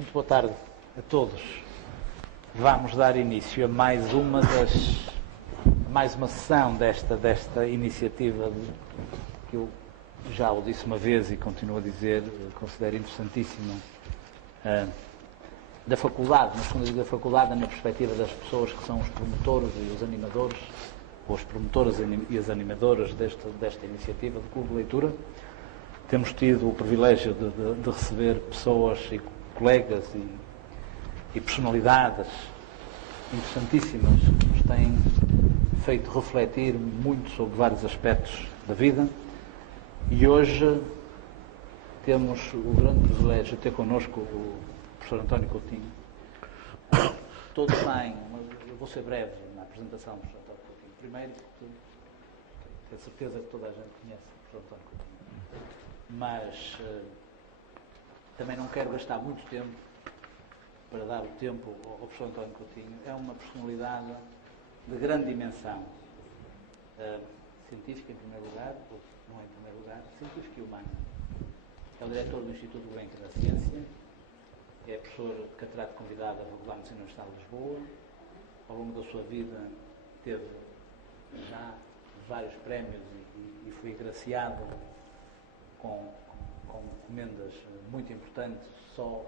Muito boa tarde a todos. Vamos dar início a mais uma sessão desta iniciativa que eu já o disse uma vez e continuo a dizer, considero interessantíssima, da faculdade, mas quando eu digo da faculdade, na perspectiva das pessoas que são os promotores e os animadores, ou as promotoras e as animadoras desta iniciativa de Clube de Leitura. Temos tido o privilégio de receber pessoas e colegas e personalidades interessantíssimas que nos têm feito refletir muito sobre vários aspectos da vida. E hoje temos o grande privilégio de ter connosco o professor António Coutinho. Todos têm, mas eu vou ser breve na apresentação do professor António Coutinho. Primeiro, porque tenho certeza que toda a gente conhece o professor António Coutinho. Mas também não quero gastar muito tempo para dar o tempo ao professor António Coutinho. É uma personalidade de grande dimensão, científica em primeiro lugar, ou não em primeiro lugar, científica e humana. É o diretor do Instituto Gulbenkian da Ciência, é professor catedrático convidado a regular no Ensino Universidade de Lisboa. Ao longo da sua vida teve já vários prémios e foi agraciado com comendas muito importantes, só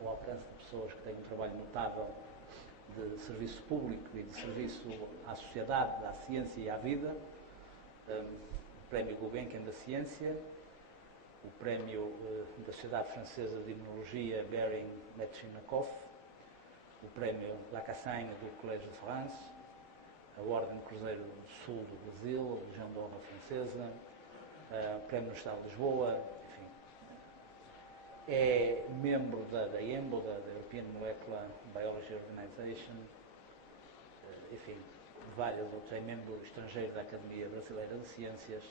ao alcance de pessoas que têm um trabalho notável de serviço público e de serviço à sociedade, à ciência e à vida. O Prémio Gulbenkian da Ciência, o Prémio da Sociedade Francesa de Imunologia Behring Metchnikoff, o Prémio Lacassagne do Collège de France, a Ordem do Cruzeiro do Sul do Brasil, a Legião de Honra Francesa, o Prémio do Estado de Lisboa, enfim. É membro da EMBO, da European Molecular Biology Organization, enfim, várias outras. É membro estrangeiro da Academia Brasileira de Ciências.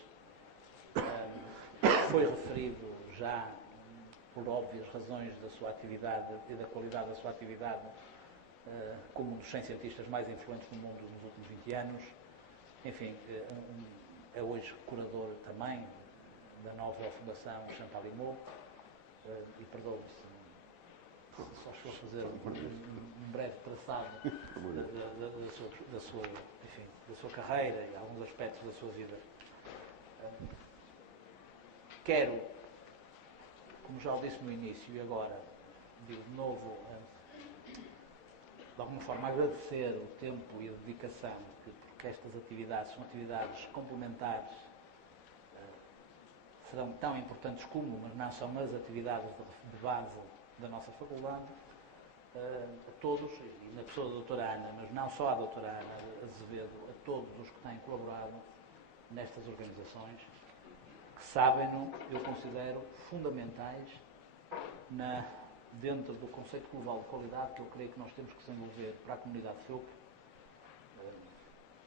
Foi referido já, por óbvias razões da sua atividade e da qualidade da sua atividade, como um dos 100 cientistas mais influentes no mundo nos últimos 20 anos. Enfim, é hoje curador também da nova Fundação Champalimau, e perdoe-me se só estou a fazer um breve traçado da sua carreira e alguns aspectos da sua vida. Quero, como já o disse no início e agora digo de novo, de alguma forma agradecer o tempo e a dedicação, porque estas atividades são atividades complementares, serão tão importantes como, mas não são as atividades de base da nossa faculdade, a todos, e na pessoa da doutora Ana, mas não só à doutora Ana Azevedo, a todos os que têm colaborado nestas organizações, que sabem-no, eu considero fundamentais dentro do conceito global de qualidade que eu creio que nós temos que desenvolver para a comunidade FEUP.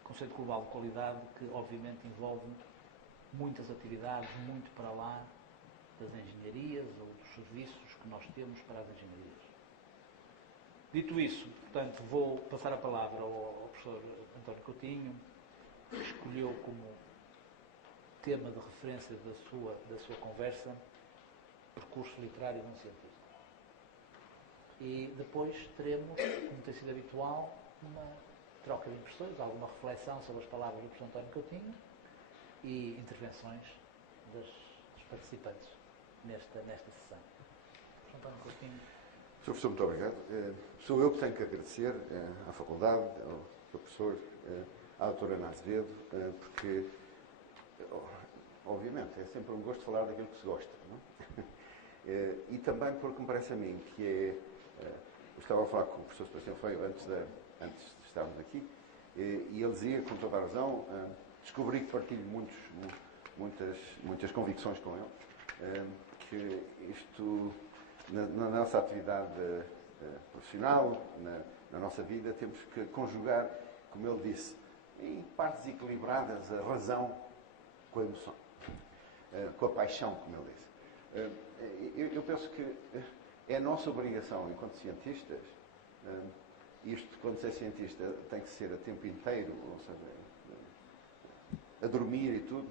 Conceito global de qualidade que obviamente envolve muitas atividades, muito para lá das engenharias ou dos serviços que nós temos para as engenharias. Dito isso, portanto, vou passar a palavra ao professor António Coutinho, que escolheu como tema de referência da sua conversa percurso literário de um cientista. E depois teremos, como tem sido habitual, uma troca de impressões, alguma reflexão sobre as palavras do professor António Coutinho e intervenções dos participantes nesta sessão. Professor António Coutinho. Sr. Professor, muito obrigado. Sou eu que tenho que agradecer à Faculdade, ao professor, à doutora Ana Azevedo, porque, obviamente, é sempre um gosto falar daquilo que se gosta, não é? E também porque me parece a mim que eu estava a falar com o professor Sebastião Feio antes de estarmos aqui, e ele dizia, com toda a razão, descobri que partilho muitas convicções com ele, que isto, na nossa atividade profissional, na nossa vida, temos que conjugar, como ele disse, em partes equilibradas, a razão com a emoção, com a paixão, como ele disse. Eu penso que é a nossa obrigação, enquanto cientistas, isto, quando se é cientista, tem que ser a tempo inteiro, ou seja, a dormir e tudo.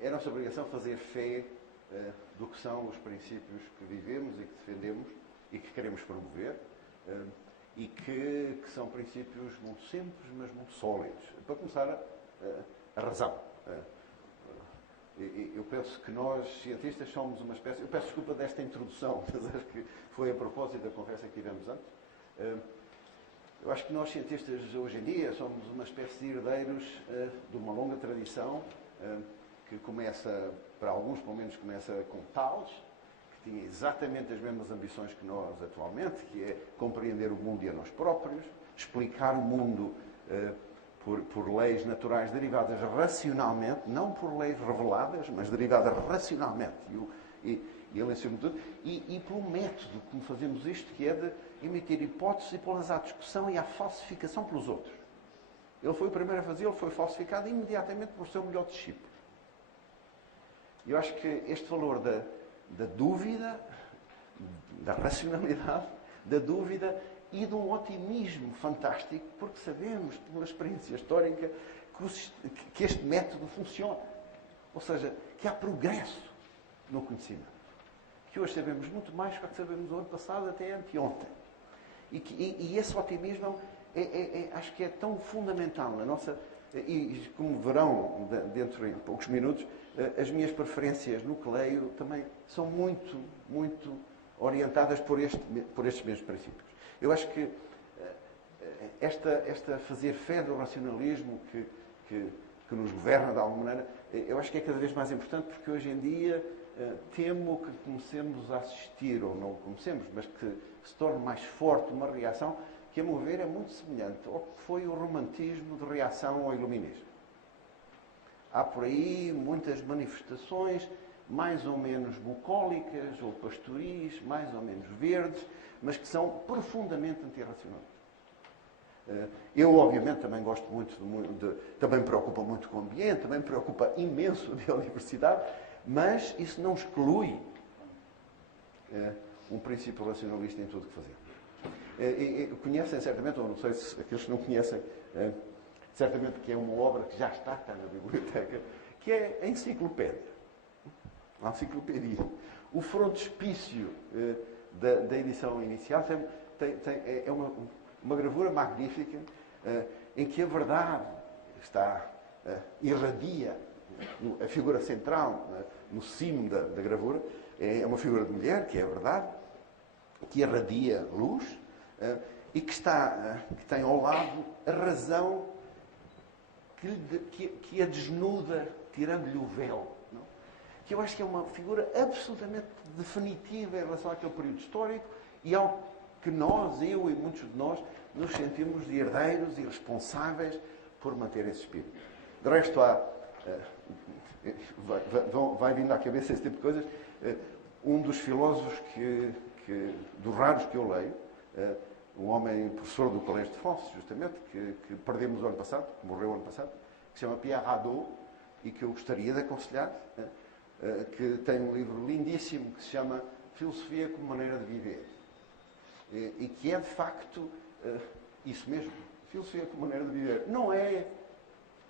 É a nossa obrigação fazer fé do que são os princípios que vivemos e que defendemos e que queremos promover, e que são princípios muito simples, mas muito sólidos. Para começar, a razão. Eu penso que nós, cientistas, somos uma espécie... Eu peço desculpa desta introdução, mas acho que foi a propósito da conversa que tivemos antes. Eu acho que nós, cientistas, hoje em dia, somos uma espécie de herdeiros de uma longa tradição que começa, para alguns, pelo menos, começa com Tales, que tinha exatamente as mesmas ambições que nós atualmente, que é compreender o mundo e a nós próprios, explicar o mundo por leis naturais derivadas racionalmente, não por leis reveladas, mas derivadas racionalmente. E ele ensinou tudo. E pelo método como fazemos isto, que é de emitir hipóteses e pô-las à discussão e à falsificação pelos outros. Ele foi o primeiro a fazer, ele foi falsificado imediatamente por seu melhor discípulo. Eu acho que este valor da dúvida, da racionalidade, da dúvida e de um otimismo fantástico, porque sabemos, pela experiência histórica, que este método funciona. Ou seja, que há progresso no conhecimento. Que hoje sabemos muito mais do que sabemos no ano passado, até anteontem. E esse otimismo acho que é tão fundamental na nossa... E como verão, dentro de poucos minutos, as minhas preferências no que leio também são muito, muito orientadas por estes mesmos princípios. Eu acho que esta fazer fé do racionalismo que nos governa de alguma maneira, eu acho que é cada vez mais importante, porque hoje em dia temo que comecemos a assistir, ou não comecemos, mas que se torne mais forte uma reação que, a meu ver, é muito semelhante ao que foi o romantismo de reação ao iluminismo. Há por aí muitas manifestações, mais ou menos bucólicas ou pastoris, mais ou menos verdes, mas que são profundamente antirracionais. Eu, obviamente, também gosto muito, também me preocupa muito com o ambiente, também me preocupa imenso a biodiversidade, mas isso não exclui um princípio racionalista em tudo o que fazemos. Conhecem certamente, ou não sei se aqueles que não conhecem, certamente que é uma obra que já está na biblioteca, que é a enciclopédia. A enciclopédia. O frontispício da edição inicial é uma gravura magnífica em que a verdade irradia a figura central, no cimo da gravura. É uma figura de mulher, que é a verdade, que irradia luz e que tem ao lado a razão que a desnuda, tirando-lhe o véu. Não? Que eu acho que é uma figura absolutamente definitiva em relação àquele período histórico e ao que nós, eu e muitos de nós, nos sentimos de herdeiros e responsáveis por manter esse espírito. De resto, vai vindo à cabeça esse tipo de coisas. Um dos filósofos dos raros que eu leio, um homem professor do Colégio de France, justamente, que perdemos o ano passado, que morreu o ano passado, que se chama Pierre Hadot, e que eu gostaria de aconselhar, que tem um livro lindíssimo que se chama Filosofia como Maneira de Viver. E que é, de facto, isso mesmo, filosofia como maneira de viver. Não é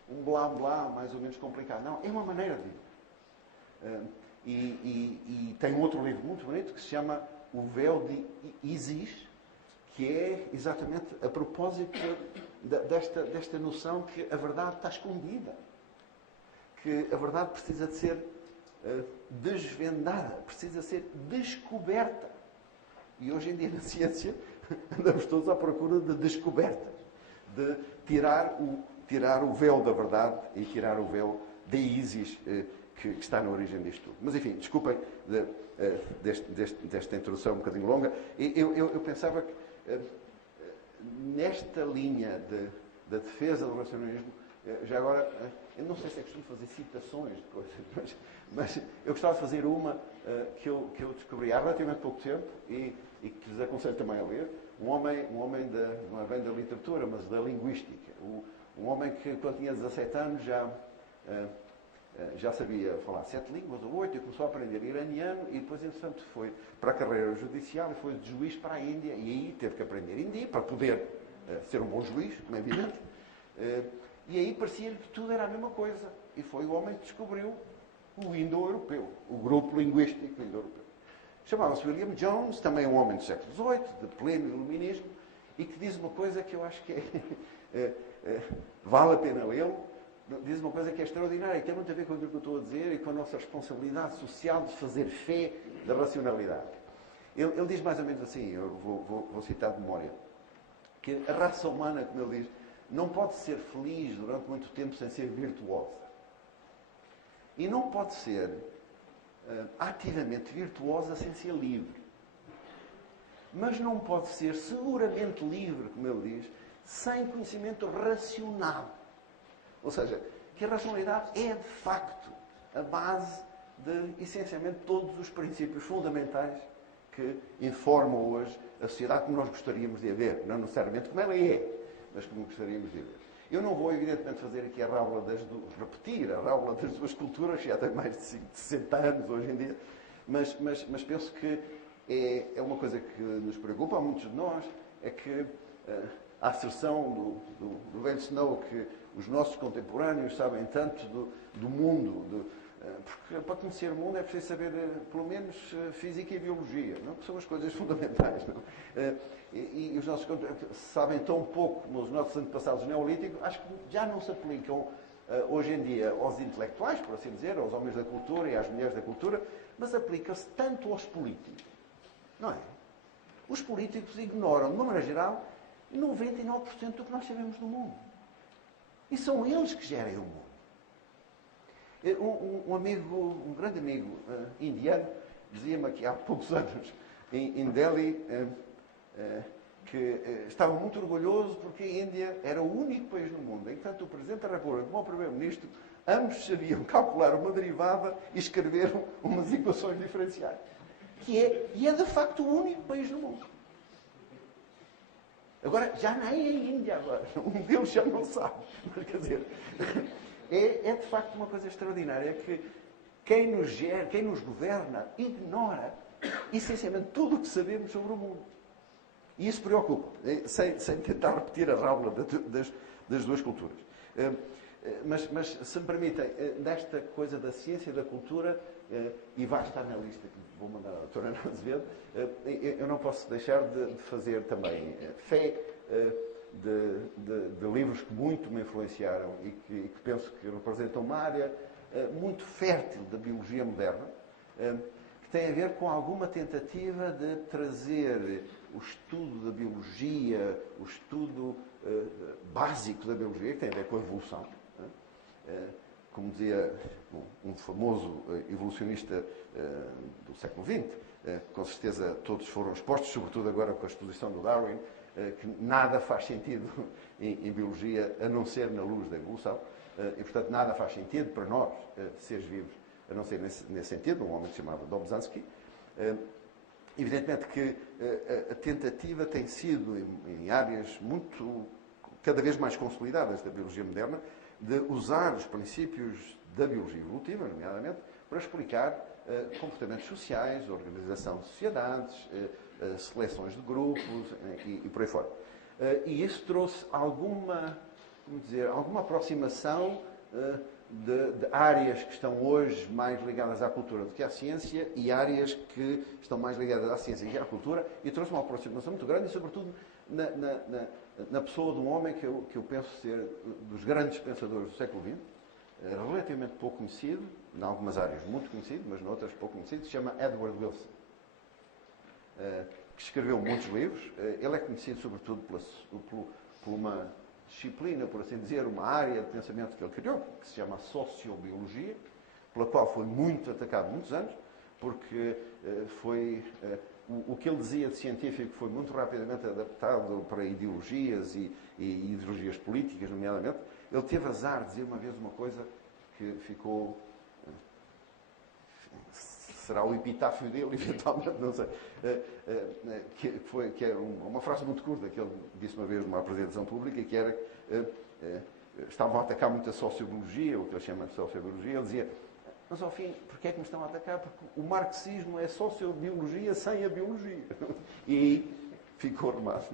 um blá-blá mais ou menos complicado, não, é uma maneira de viver. E tem um outro livro muito bonito que se chama O Véu de Isis, que é exatamente a propósito desta noção que a verdade está escondida, que a verdade precisa de ser desvendada, precisa ser descoberta. E hoje em dia na ciência andamos todos à procura de descobertas, de tirar o véu da verdade e tirar o véu de Isis que está na origem disto tudo. Mas enfim, desculpem desta introdução um bocadinho longa. Eu pensava que nesta linha da defesa do racionalismo, já agora, eu não sei se é costume fazer citações de coisas, mas eu gostava de fazer uma que eu descobri há relativamente pouco tempo e que vos aconselho também a ler. Um homem não é bem da literatura, mas da linguística. Um homem que, quando tinha 17 anos, já sabia falar 7 línguas ou 8, e começou a aprender iraniano e depois, entretanto, foi para a carreira judicial e foi de juiz para a Índia, e aí teve que aprender hindi para poder ser um bom juiz, como é evidente. E aí parecia-lhe que tudo era a mesma coisa. E foi o homem que descobriu o indo-europeu, o grupo linguístico indo-europeu. Chamava-se William Jones, também um homem do século XVIII, de pleno iluminismo, e que diz uma coisa que eu acho que vale a pena lê-lo, diz uma coisa que é extraordinária, que tem muito a ver com aquilo que eu estou a dizer e com a nossa responsabilidade social de fazer fé da racionalidade. Ele diz mais ou menos assim, eu vou citar de memória, que a raça humana, como ele diz, não pode ser feliz durante muito tempo sem ser virtuosa. E não pode ser ativamente virtuosa sem ser livre. Mas não pode ser seguramente livre, como ele diz, sem conhecimento racional. Ou seja, que a racionalidade é, de facto, a base de, essencialmente, todos os princípios fundamentais que informam hoje a sociedade como nós gostaríamos de a ver. Não necessariamente como ela é, mas como gostaríamos de a ver. Eu não vou, evidentemente, fazer aqui repetir a rábula das duas culturas, que já tem mais de 60 anos hoje em dia, mas penso que é uma coisa que nos preocupa a muitos de nós, é que a asserção do velho Snow que os nossos contemporâneos sabem tanto do mundo, porque para conhecer o mundo é preciso saber, pelo menos, física e biologia, não? Que são as coisas fundamentais. Não? E os nossos contemporâneos sabem tão pouco nos nossos antepassados neolíticos, acho que já não se aplicam hoje em dia aos intelectuais, por assim dizer, aos homens da cultura e às mulheres da cultura, mas aplica-se tanto aos políticos. Não é? Os políticos ignoram, de uma maneira geral, 99% do que nós sabemos do mundo. E são eles que gerem o mundo. Um grande amigo indiano, dizia-me aqui há poucos anos, em Delhi, que estava muito orgulhoso porque a Índia era o único país no mundo em que tanto o Presidente da República como o Primeiro-Ministro ambos sabiam calcular uma derivada e escreveram umas equações diferenciais. E é de facto o único país no mundo. Agora, já nem é a Índia agora. Um deles já não sabe. Mas, quer dizer, é de facto uma coisa extraordinária que quem nos gera, quem nos governa, ignora essencialmente tudo o que sabemos sobre o mundo. E isso preocupa, sem tentar repetir a rábula das duas culturas. Mas, se me permitem, desta coisa da ciência e da cultura, e vai estar na lista que vou mandar à doutora Ana Azevedo, eu não posso deixar de fazer também fé de livros que muito me influenciaram e que penso que representam uma área muito fértil da biologia moderna, que tem a ver com alguma tentativa de trazer o estudo da biologia, o estudo básico da biologia, que tem a ver com a evolução. Como dizia um famoso evolucionista do século XX, com certeza todos foram expostos, sobretudo agora com a exposição do Darwin, que nada faz sentido em biologia a não ser na luz da evolução, e portanto nada faz sentido para nós, seres vivos, a não ser nesse sentido, um homem que se chamava Dobzhansky. Evidentemente que a tentativa tem sido, em áreas cada vez mais consolidadas da biologia moderna, de usar os princípios da biologia evolutiva, nomeadamente, para explicar comportamentos sociais, organização de sociedades, seleções de grupos e por aí fora. E isso trouxe alguma aproximação de áreas que estão hoje mais ligadas à cultura do que à ciência e áreas que estão mais ligadas à ciência e à cultura, e trouxe uma aproximação muito grande e, sobretudo, na pessoa de um homem que eu penso ser dos grandes pensadores do século XX, relativamente pouco conhecido, em algumas áreas muito conhecido, mas noutras pouco conhecido, se chama Edward Wilson, que escreveu muitos livros. Ele é conhecido sobretudo por uma disciplina, por assim dizer, uma área de pensamento que ele criou, que se chama Sociobiologia, pela qual foi muito atacado muitos anos, porque o que ele dizia de científico foi muito rapidamente adaptado para ideologias e ideologias políticas, nomeadamente. Ele teve azar de dizer uma vez uma coisa que ficou... será o epitáfio dele, eventualmente, não sei. Que é uma frase muito curta que ele disse uma vez numa apresentação pública, que era... estavam a atacar muito a sociobiologia, o que ele chama de sociobiologia. Ele dizia: mas ao fim, porquê é que me estão a atacar? Porque o marxismo é sociobiologia sem a biologia. E aí ficou armado.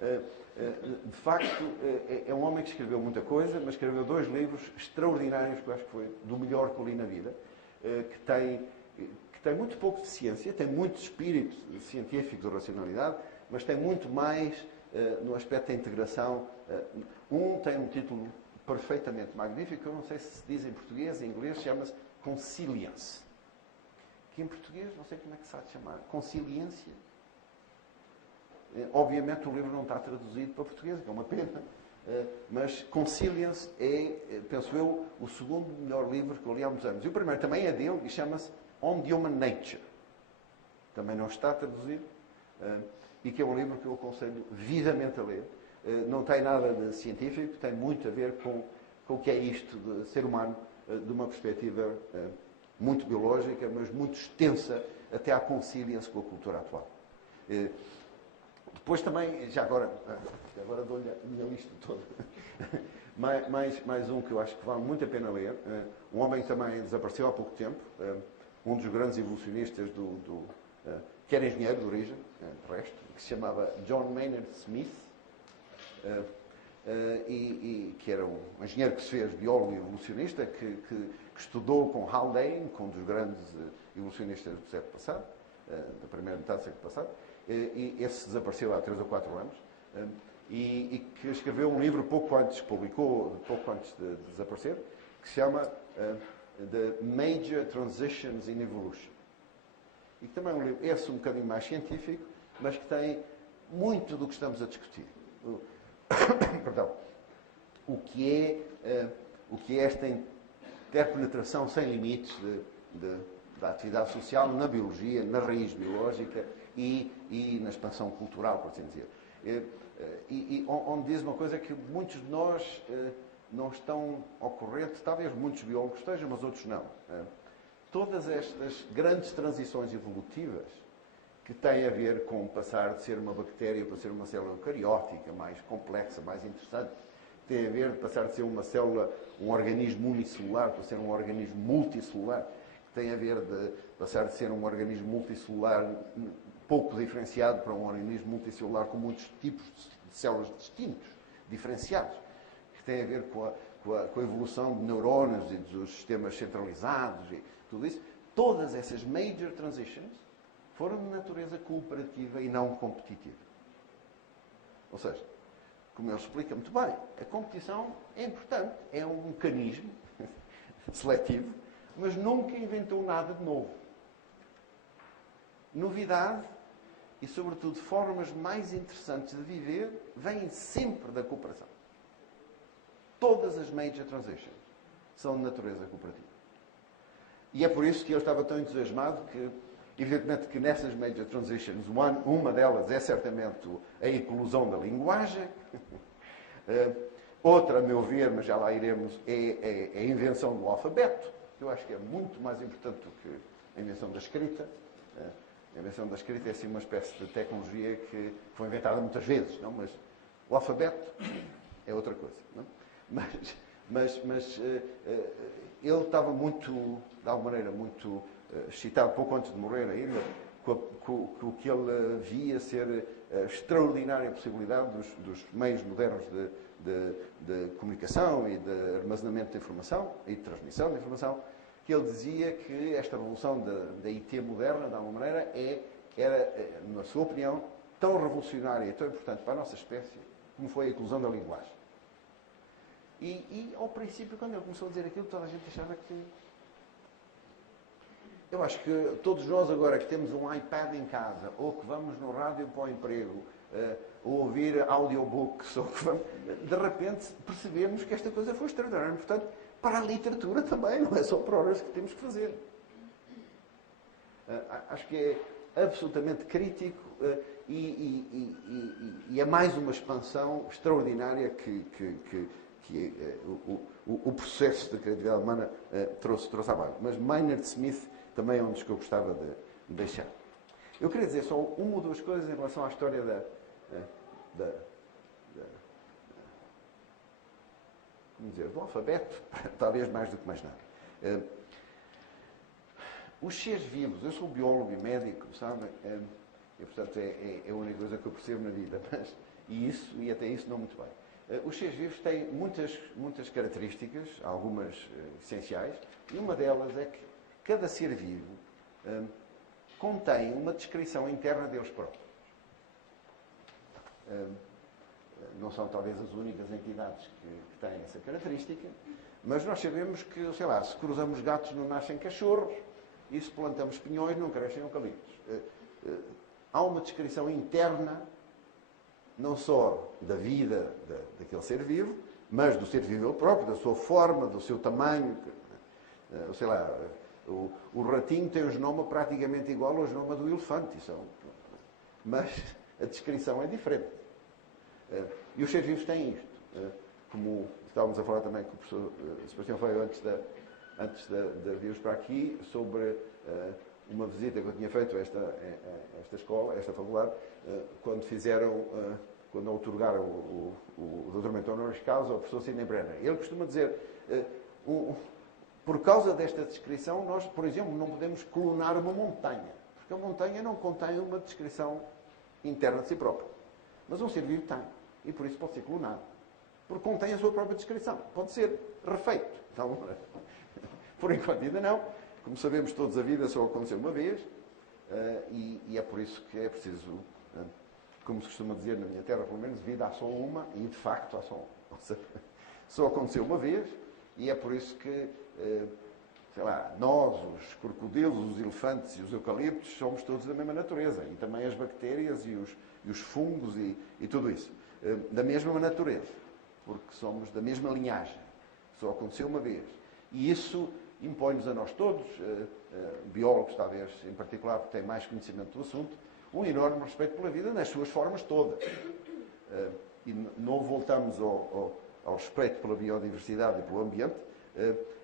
De facto, é um homem que escreveu muita coisa, mas escreveu 2 livros extraordinários, que eu acho que foi do melhor que eu li na vida, que tem muito pouco de ciência, tem muito espírito científico de racionalidade, mas tem muito mais no aspecto da integração. Tem um título perfeitamente magnífico, eu não sei se diz em português, em inglês chama-se Consilience. Que em português, não sei como é que se há de chamar, Consiliência. Obviamente o livro não está traduzido para português, que é uma pena, mas Consilience é, penso eu, o segundo melhor livro que eu li há muitos anos. E o primeiro também é dele e chama-se On the Human Nature. Também não está traduzido e que é um livro que eu aconselho vivamente a ler. Não tem nada de científico, tem muito a ver com o que é isto de ser humano, de uma perspectiva muito biológica, mas muito extensa até à consiliência com a cultura atual. Depois também, já agora dou-lhe a minha lista toda, mais um que eu acho que vale muito a pena ler, um homem que também desapareceu há pouco tempo, um dos grandes evolucionistas que era engenheiro de origem, de resto, que se chamava John Maynard Smith, e que era um engenheiro que se fez biólogo e evolucionista, que estudou com Haldane, com um dos grandes evolucionistas do século passado, da primeira metade do século passado, e esse desapareceu há 3 ou 4 anos, e que escreveu um livro publicou pouco antes de desaparecer, que se chama The Major Transitions in Evolution. E que também é um livro, esse um bocadinho mais científico, mas que tem muito do que estamos a discutir. Perdão. O que é esta interpenetração sem limites da atividade social na biologia, na raiz biológica e na expansão cultural, por assim dizer. Onde diz uma coisa que muitos de nós não estão ao corrente, talvez muitos biólogos estejam, mas outros não. Todas estas grandes transições evolutivas que têm a ver com passar de ser uma bactéria para ser uma célula eucariótica, mais complexa, mais interessante, tem a ver de passar de ser uma célula, um organismo unicelular para ser um organismo multicelular, tem a ver de passar de ser um organismo multicelular pouco diferenciado para um organismo multicelular com muitos tipos de células distintos, diferenciados, que tem a ver com a evolução de neurónios e dos sistemas centralizados e tudo isso. Todas essas major transitions foram de natureza cooperativa e não competitiva. Ou seja, como ele explica muito bem, a competição é importante, é um mecanismo seletivo, mas nunca inventou nada de novo. Novidade e, sobretudo, formas mais interessantes de viver vêm sempre da cooperação. Todas as major transitions são de natureza cooperativa. E é por isso que eu estava tão entusiasmado que, evidentemente, que nessas major transitions, uma delas é certamente a inclusão da linguagem. Outra, a meu ver, mas já lá iremos, é a invenção do alfabeto, que eu acho que é muito mais importante do que a invenção da escrita. A invenção da escrita é assim uma espécie de tecnologia que foi inventada muitas vezes, não? Mas o alfabeto é outra coisa. Não? Mas ele estava muito, de alguma maneira, muito excitado, pouco antes de morrer ainda, com o que ele via ser a extraordinária possibilidade dos meios modernos de comunicação e de armazenamento de informação e de transmissão de informação, que ele dizia que esta revolução da IT moderna, de alguma maneira, era, na sua opinião, tão revolucionária e tão importante para a nossa espécie como foi a inclusão da linguagem. E ao princípio, quando ele começou a dizer aquilo, toda a gente achava que... Eu acho que todos nós agora que temos um iPad em casa, ou que vamos no rádio para o emprego, ou ouvir audiobooks, ou que vamos, de repente percebemos que esta coisa foi extraordinária. Portanto, para a literatura também, não é só para horas que temos que fazer. Acho que é absolutamente crítico e é mais uma expansão extraordinária que o processo de criatividade humana trouxe à baila. Mas Maynard Smith também é um dos que eu gostava de deixar. Eu queria dizer só uma ou duas coisas em relação à história do alfabeto, talvez mais do que mais nada. Os seres vivos, eu sou biólogo e médico, sabem? E, portanto, é a única coisa que eu percebo na vida, mas e até isso não muito bem. Os seres vivos têm muitas características, algumas essenciais, e uma delas é que cada ser vivo contém uma descrição interna deles próprios. Não são talvez as únicas entidades que têm essa característica, mas nós sabemos que, sei lá, se cruzamos gatos não nascem cachorros, e se plantamos pinhões não crescem eucaliptos. Há uma descrição interna, não só da vida daquele ser vivo, mas do ser vivo ele próprio, da sua forma, do seu tamanho. Sei lá, o ratinho tem um genoma praticamente igual ao genoma do elefante, mas a descrição é diferente. E os seres vivos têm isto. Como estávamos a falar também com o professor Sebastião Feio antes de virmos para aqui, sobre uma visita que eu tinha feito a esta escola, a esta faculdade, quando outorgaram o doutoramento honoris causa ao professor Sidney Brenner. Ele costuma dizer, por causa desta descrição, nós, por exemplo, não podemos clonar uma montanha, porque a montanha não contém uma descrição interna de si própria. Mas um ser vivo tem, e por isso pode ser clonado, porque contém a sua própria descrição. Pode ser refeito. Então, por enquanto ainda não. Como sabemos todos, a vida só aconteceu uma vez, e é por isso que é preciso, como se costuma dizer na minha terra, pelo menos, vida há só uma, e de facto há só uma. Ou seja, só aconteceu uma vez, e é por isso que, sei lá, nós, os crocodilos, os elefantes e os eucaliptos, somos todos da mesma natureza, e também as bactérias e os fungos e tudo isso. Da mesma natureza, porque somos da mesma linhagem. Só aconteceu uma vez. E isso impõe-nos a nós todos, biólogos talvez em particular, porque têm mais conhecimento do assunto, um enorme respeito pela vida nas suas formas todas. E não voltamos ao respeito pela biodiversidade e pelo ambiente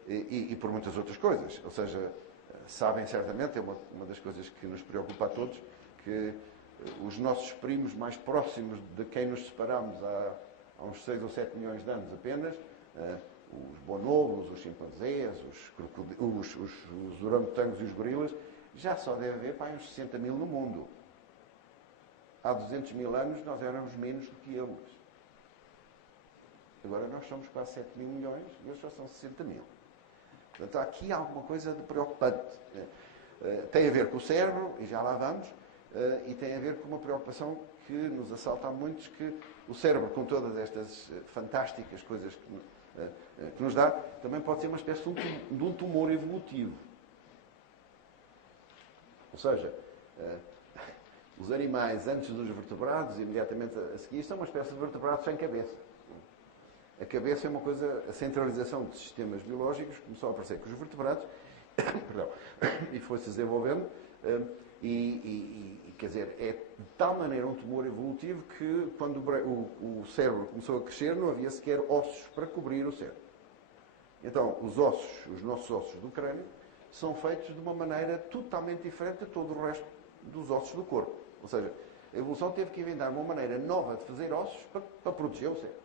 e por muitas outras coisas. Ou seja, sabem certamente, é uma das coisas que nos preocupa a todos, que os nossos primos mais próximos de quem nos separamos há uns 6 ou 7 milhões de anos apenas, os bonobos, os chimpanzés, os orangotangos e os gorilas, já só deve haver uns 60 mil no mundo. Há 200 mil anos nós éramos menos do que eles. Agora nós somos quase 7 mil milhões e eles só são 60 mil. Portanto, há aqui alguma coisa de preocupante. Tem a ver com o cérebro, e já lá vamos, e tem a ver com uma preocupação que nos assalta a muitos, que o cérebro, com todas estas fantásticas coisas que nos dá, também pode ser uma espécie de um tumor evolutivo. Ou seja, os animais antes dos vertebrados, imediatamente a seguir, são uma espécie de vertebrados sem cabeça. A cabeça é uma coisa, a centralização de sistemas biológicos começou a aparecer com os vertebrados, perdão, e foi-se desenvolvendo, quer dizer, é de tal maneira um tumor evolutivo que quando o cérebro começou a crescer não havia sequer ossos para cobrir o cérebro. Então, os nossos ossos do crânio, são feitos de uma maneira totalmente diferente de todo o resto dos ossos do corpo. Ou seja, a evolução teve que inventar uma maneira nova de fazer ossos para proteger o cérebro.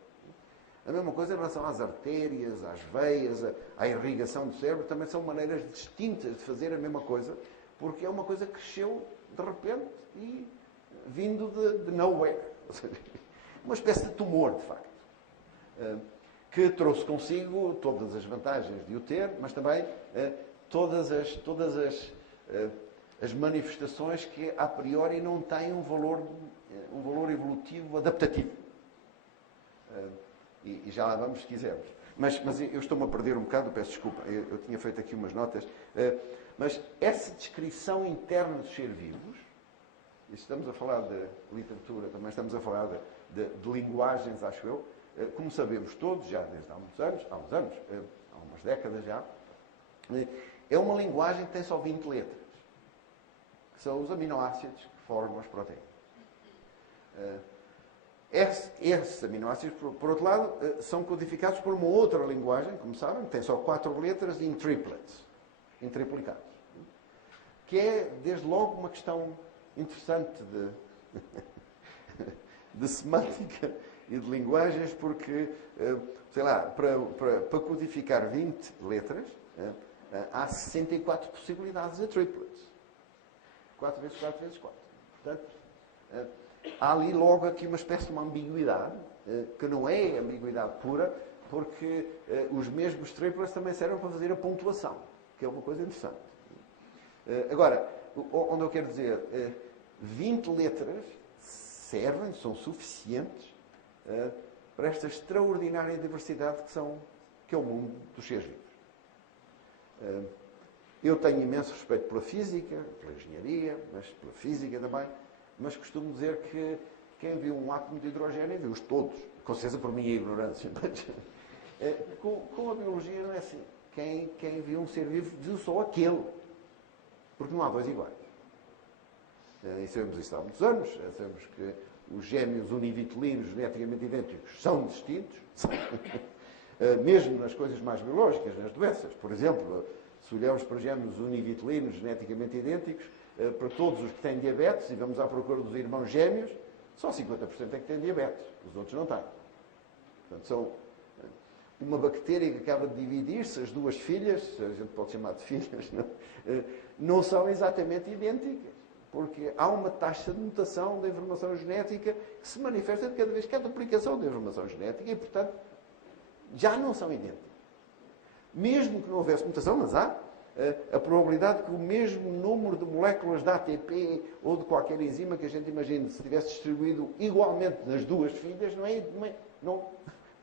A mesma coisa em relação às artérias, às veias, à irrigação do cérebro, também são maneiras distintas de fazer a mesma coisa, porque é uma coisa que cresceu de repente e vindo de nowhere. Ou seja, uma espécie de tumor, de facto, que trouxe consigo todas as vantagens de o ter, mas também todas as manifestações que, a priori, não têm um valor evolutivo adaptativo. E já lá vamos, se quisermos. Mas eu estou-me a perder um bocado, peço desculpa, eu tinha feito aqui umas notas, mas essa descrição interna dos seres vivos, e estamos a falar de literatura, também estamos a falar de linguagens, acho eu, como sabemos todos, já desde há umas décadas já, é uma linguagem que tem só 20 letras, que são os aminoácidos que formam as proteínas. Esses aminoácidos, por outro lado, são codificados por uma outra linguagem, como sabem, que tem só 4 letras em triplets, em triplicados. Que é, desde logo, uma questão interessante de semântica e de linguagens, porque, sei lá, para codificar 20 letras, há 64 possibilidades de triplets. 4 vezes 4 vezes 4. Portanto, há ali logo aqui uma espécie de uma ambiguidade, que não é ambiguidade pura, porque os mesmos triplets também servem para fazer a pontuação, que é uma coisa interessante. Agora, onde eu quero dizer, 20 letras servem, são suficientes para esta extraordinária diversidade que é o mundo dos seres vivos. Eu tenho imenso respeito pela física, pela engenharia, mas pela física também, mas costumo dizer que quem viu um átomo de hidrogênio viu-os todos, com certeza por minha ignorância. Mas, com a biologia não é assim. Quem viu um ser vivo viu só aquele, porque não há dois iguais. E sabemos isso há muitos anos, sabemos que os gêmeos univitelinos geneticamente idênticos são distintos, mesmo nas coisas mais biológicas, nas doenças. Por exemplo, se olharmos para gêmeos univitelinos geneticamente idênticos, para todos os que têm diabetes, e vamos à procura dos irmãos gêmeos, só 50% é que têm diabetes, os outros não têm. Portanto, são uma bactéria que acaba de dividir-se, as duas filhas, a gente pode chamar de filhas, não são exatamente idênticas, porque há uma taxa de mutação da informação genética que se manifesta de cada vez que há duplicação da informação genética e, portanto, já não são idênticas. Mesmo que não houvesse mutação, mas há, a probabilidade que o mesmo número de moléculas de ATP ou de qualquer enzima que a gente imagine se tivesse distribuído igualmente nas duas filhas, a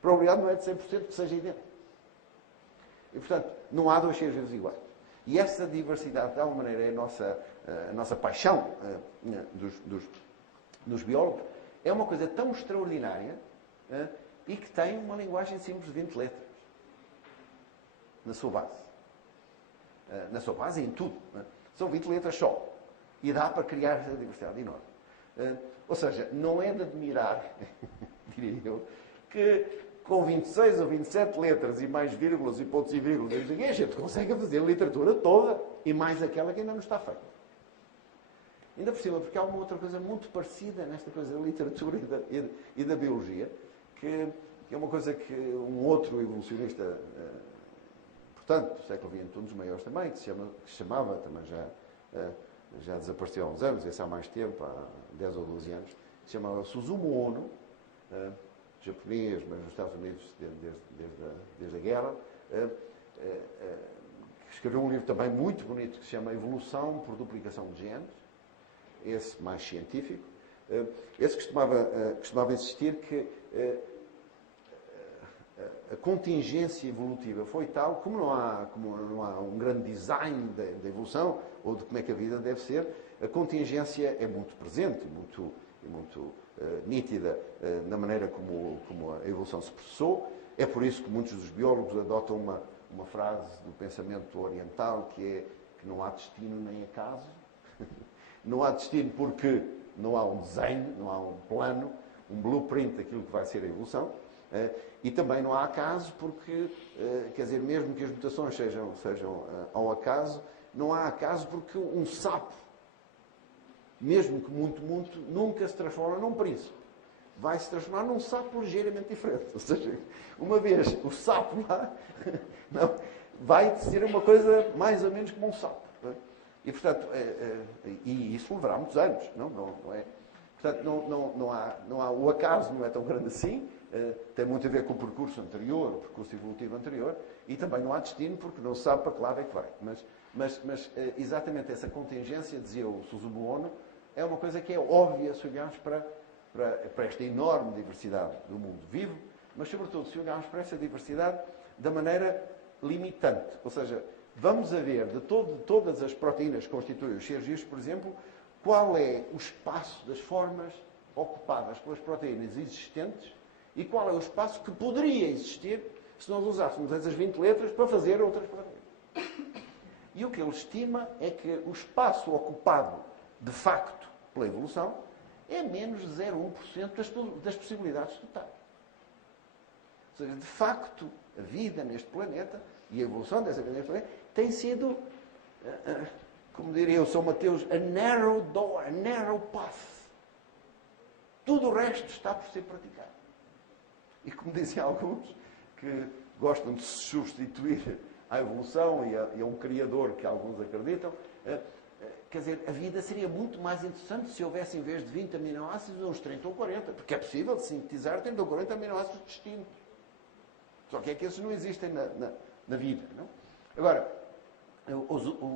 probabilidade não é de 100% que seja idêntico. E, portanto, não há dois seres vivos iguais. E essa diversidade, de alguma maneira, é a nossa paixão dos biólogos, é uma coisa tão extraordinária e que tem uma linguagem simples de 20 letras na sua base. Na sua base e em tudo. São 20 letras só. E dá para criar essa diversidade enorme. Ou seja, não é de admirar, diria eu, que com 26 ou 27 letras e mais vírgulas e pontos e vírgulas, a gente consegue fazer a literatura toda e mais aquela que ainda não está feita. Ainda por cima, porque há uma outra coisa muito parecida nesta coisa da literatura e da biologia, que é uma coisa que um outro evolucionista importante do século XX, um dos maiores também, que se chamava, também já desapareceu há uns anos, esse há mais tempo, há 10 ou 12 anos, se chamava Suzumu Ono, japonês, mas nos Estados Unidos desde a guerra, escreveu um livro também muito bonito que se chama Evolução por Duplicação de Genes, esse mais científico. Esse costumava insistir que a contingência evolutiva foi tal, como não há um grande design da evolução, ou de como é que a vida deve ser, a contingência é muito presente e muito nítida na maneira como a evolução se processou. É por isso que muitos dos biólogos adotam uma frase do pensamento oriental que é que não há destino nem acaso. Não há destino porque não há um desenho, não há um plano, um blueprint daquilo que vai ser a evolução. E também não há acaso porque, quer dizer, mesmo que as mutações sejam ao acaso, não há acaso porque um sapo, mesmo que muito, nunca se transforma num príncipe. Vai se transformar num sapo ligeiramente diferente. Ou seja, uma vez o sapo lá, não, vai ser uma coisa mais ou menos como um sapo. E, portanto, e isso levará muitos anos. Não é? Portanto, não há, o acaso não é tão grande assim, tem muito a ver com o percurso anterior, o percurso evolutivo anterior, e também não há destino porque não se sabe para que lado é que vai. Mas exatamente essa contingência, dizia o Suzumu Ono, é uma coisa que é óbvia se olharmos para esta enorme diversidade do mundo vivo, mas sobretudo se olharmos para essa diversidade da maneira limitante. Ou seja, vamos a ver de todas as proteínas que constituem os seres vivos, por exemplo, qual é o espaço das formas ocupadas pelas proteínas existentes e qual é o espaço que poderia existir se nós usássemos essas 20 letras para fazer outras proteínas. E o que ele estima é que o espaço ocupado, de facto, pela evolução, é menos de 0,1% das possibilidades totais. Ou seja, de facto, a vida neste planeta e a evolução dessa vida neste planeta tem sido, como diria o São Mateus, a narrow door, a narrow path. Tudo o resto está por ser praticado. E como dizem alguns, que gostam de se substituir à evolução e a um criador que alguns acreditam, quer dizer, a vida seria muito mais interessante se houvesse, em vez de 20 aminoácidos, uns 30 ou 40, porque é possível sintetizar 30 ou 40 aminoácidos distintos. Só que é que esses não existem na vida. Não? Agora,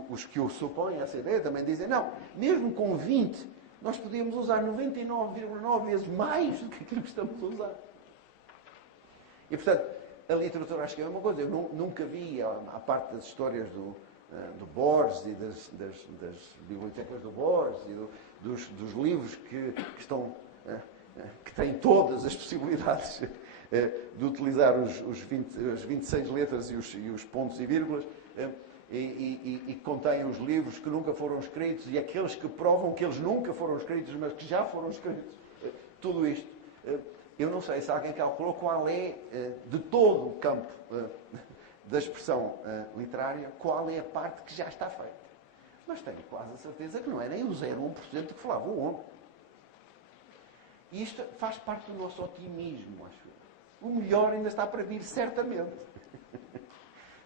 os que o supõem essa ideia também dizem, não, mesmo com 20, nós podíamos usar 99,9 vezes mais do que aquilo que estamos a usar. E, portanto, a literatura acho que é a mesma coisa. Eu nunca vi, à parte das histórias do Borges e das bibliotecas do Borges e dos livros que têm todas as possibilidades de utilizar as 26 letras e os pontos e vírgulas, e contêm os livros que nunca foram escritos e aqueles que provam que eles nunca foram escritos, mas que já foram escritos. Tudo isto. Eu não sei se alguém calculou qual é, de todo o campo da expressão literária, qual é a parte que já está feita. Mas tenho quase a certeza que não é nem o 0,1% que falava o homem. E isto faz parte do nosso otimismo, acho eu. O melhor ainda está para vir, certamente.